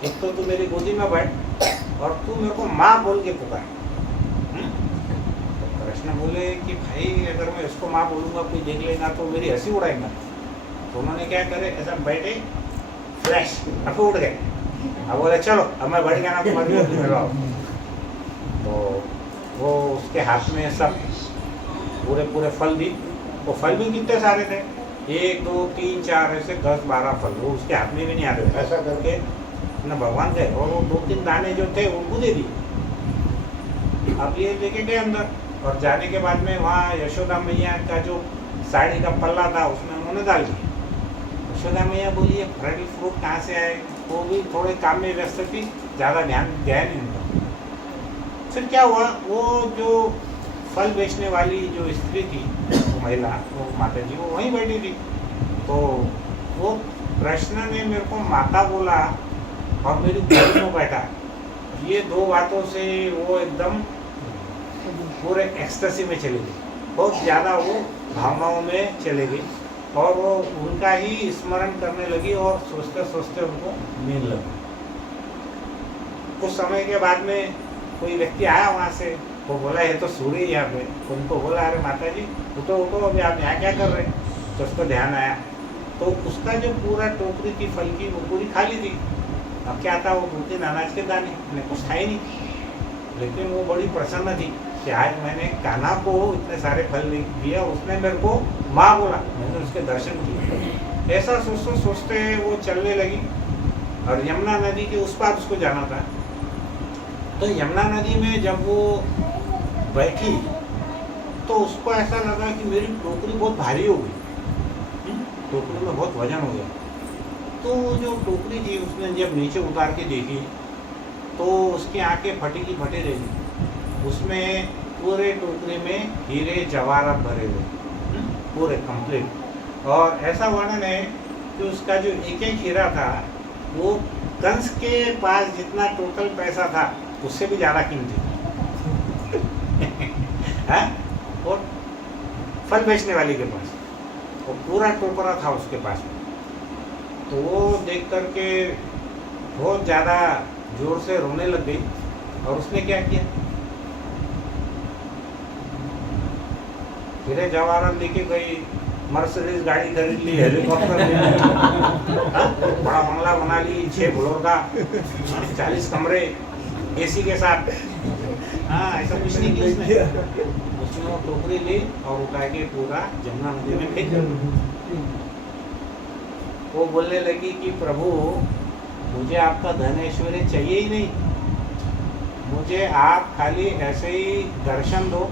एक तो तू मेरी गोदी में बैठ और तू मेरे को माँ बोल के पुकार। तो कृष्ण बोले कि भाई अगर मैं इसको माँ बोलूँगा कोई देख लेगा तो मेरी हंसी उड़ाएगा। तो उन्होंने क्या करे, ऐसा बैठे फ्लैश अब उड़ गए। अब बोले चलो अब मैं बैठ गया ना तुम्हारी गोदी में रहो। तो वो उसके हाथ में सब पूरे फल दी। वो फल भी कितने सारे थे, 1 2 3 4 ऐसे 10 12 फल, वो उसके हाथ में भी नहीं आ रहे थे। ऐसा करके ना भगवान गए और वो 2-3 दाने जो थे उनको दे दी। अब ये लेके गए अंदर, और जाने के बाद में वहाँ यशोदा मैया का जो साड़ी का पल्ला था उसमें उन्होंने डाल दिया। यशोदा मैया बोली ये फ्रेश फ्रूट कहाँ से आए, वो भी थोड़े काम में व्यस्त थी, ज़्यादा ध्यान दिया नहीं उनका। फिर क्या हुआ, वो जो फल बेचने वाली जो स्त्री थी, वो महिला, वो माता जी, वो वहीं बैठी थी। तो वो कृष्ण ने मेरे को माता बोला और मेरी गोद में बैठा। ये 2 बातों से वो एकदम पूरे एक्सटेसी में चली गई, बहुत ज़्यादा वो भावनाओं में चली गई और वो उनका ही स्मरण करने लगी और सोचते सोचते उनको नींद लगी। कुछ समय के बाद में कोई व्यक्ति आया वहाँ से, वो बोला ये तो सूर्य यहाँ पे। उनको बोला अरे माता जी उठो उठो, अभी आप यहाँ क्या कर रहे हैं। तो उसको ध्यान आया तो उसका जो पूरा टोकरी थी फल की वो पूरी खाली थी। अब क्या था, वो 2-3 अनाज के दाने, मैंने कुछ था ही नहीं। लेकिन वो बड़ी प्रसन्न थी कि आज मैंने कान्हा को इतने सारे फल दिया, उसने मेरे को माँ बोला, मैंने उसके दर्शन किए। ऐसा सोचते सोचते वो चलने लगी और यमुना नदी के उस पार उसको जाना था। तो यमुना नदी में जब वो बैठी तो उसको ऐसा लगा कि मेरी टोकरी बहुत भारी हो गई, टोकरी में बहुत वजन हो गया। तो जो टोकरी थी उसने जब नीचे उतार के देखी तो उसकी आंखें फटी की फटी रही। उसमें पूरे टोकरी में हीरे जवाहरात भरे हुए, पूरे कंप्लीट। और ऐसा वर्णन है कि उसका जो एक एक हीरा था वो कंस के पास जितना टोटल पैसा था उससे भी ज़्यादा कीमती है। और फल बेचने वाले के पास वो पूरा टोकरा था उसके पास। तो वो देख करके बहुत ज़्यादा जोर से रोने लग गई। और उसने क्या किया, फिर जवाहरलाल लेके गई, मर्सिडीज गाड़ी खरीद ली, हेलीकॉप्टर ले ली, हाँ? बड़ा बंगला बना ली, 6 फ्लोर का, 40 कमरे, एसी के साथ। हाँ, ऐसा कुछ नहीं किया उसने वो टोकरी ली और उठा के पूरा जमुना नदी में फेंक दिया। वो बोलने लगी कि प्रभु मुझे आपका धन ऐश्वर्य चाहिए ही नहीं, मुझे आप खाली ऐसे ही दर्शन दो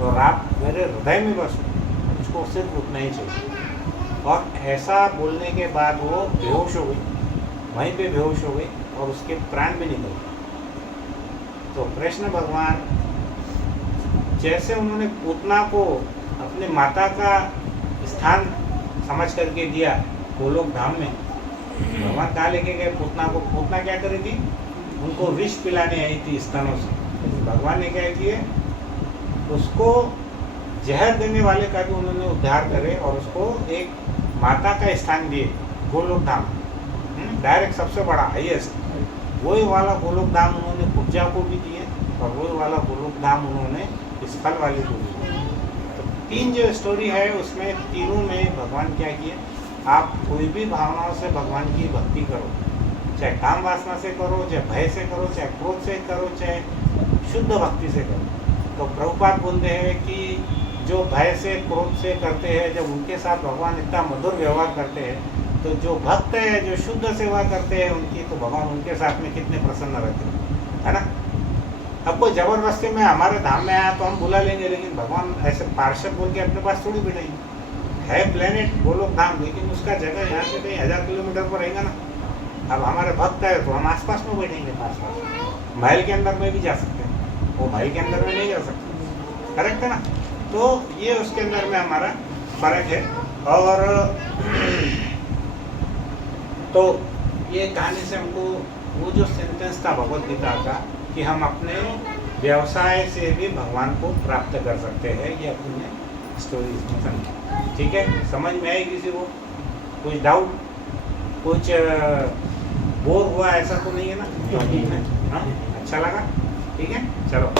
और आप मेरे हृदय में बसो, मुझको सिर्फ उतना ही चाहिए। और ऐसा बोलने के बाद वो बेहोश हो गई, वहीं पे बेहोश हो गई और उसके प्राण भी निकल गए। तो कृष्ण भगवान जैसे उन्होंने पूतना को अपने माता का स्थान समझ करके दिया गोलोक धाम में, भगवान कहाँ लेके गए पूतना को? पूतना क्या करी थी? उनको विष पिलाने आई थी स्तनों से। भगवान ने क्या किया, उसको जहर देने वाले का भी उन्होंने उद्धार करे और उसको एक माता का स्थान दिए गोलोक धाम, डायरेक्ट सबसे बड़ा हाईएस्ट वही वाला गोलोक धाम उन्होंने कुब्जा को भी दिए और वही वाला गोलोक धाम उन्होंने इस फल वाले को भी दिया। तो 3 जो स्टोरी है उसमें तीनों में भगवान क्या किए, आप कोई भी भावनाओं से भगवान की भक्ति करो, चाहे काम वासना से करो, चाहे भय से करो, चाहे क्रोध से करो, चाहे शुद्ध भक्ति से करो। तो प्रभुपाद बोलते हैं कि जो भय से क्रोध से करते हैं, जब उनके साथ भगवान इतना मधुर व्यवहार करते हैं, तो जो भक्त है, जो शुद्ध सेवा करते हैं उनकी, तो भगवान उनके साथ में कितने प्रसन्न रहते हैं, है ना। अब कोई जबरदस्ती में हमारे धाम में आया तो हम बुला लेंगे, लेकिन भगवान ऐसे पार्षद बोल के अपने पास थोड़ी बिठाएंगे। है प्लेनेट गोलोक धाम, लेकिन उसका जगह यहाँ से कहीं 1000 किलोमीटर पर रहेगा ना। अब हमारे भक्त है तो हम आसपास में बैठेंगे, पास महल के अंदर में भी जा सकते हैं, वो महल के अंदर में नहीं जा सकते, करेक्ट है ना। तो ये उसके अंदर में हमारा फर्क है। और तो ये कहानी से हमको वो जो सेंटेंस था भगवद गीता का कि हम अपने व्यवसाय से भी भगवान को प्राप्त कर सकते हैं, ये अपने स्टोरी में समझ, ठीक है। समझ में आई किसी को? कुछ डाउट, कुछ बोर हुआ ऐसा तो नहीं है ना? हाँ, अच्छा लगा, ठीक है, चलो।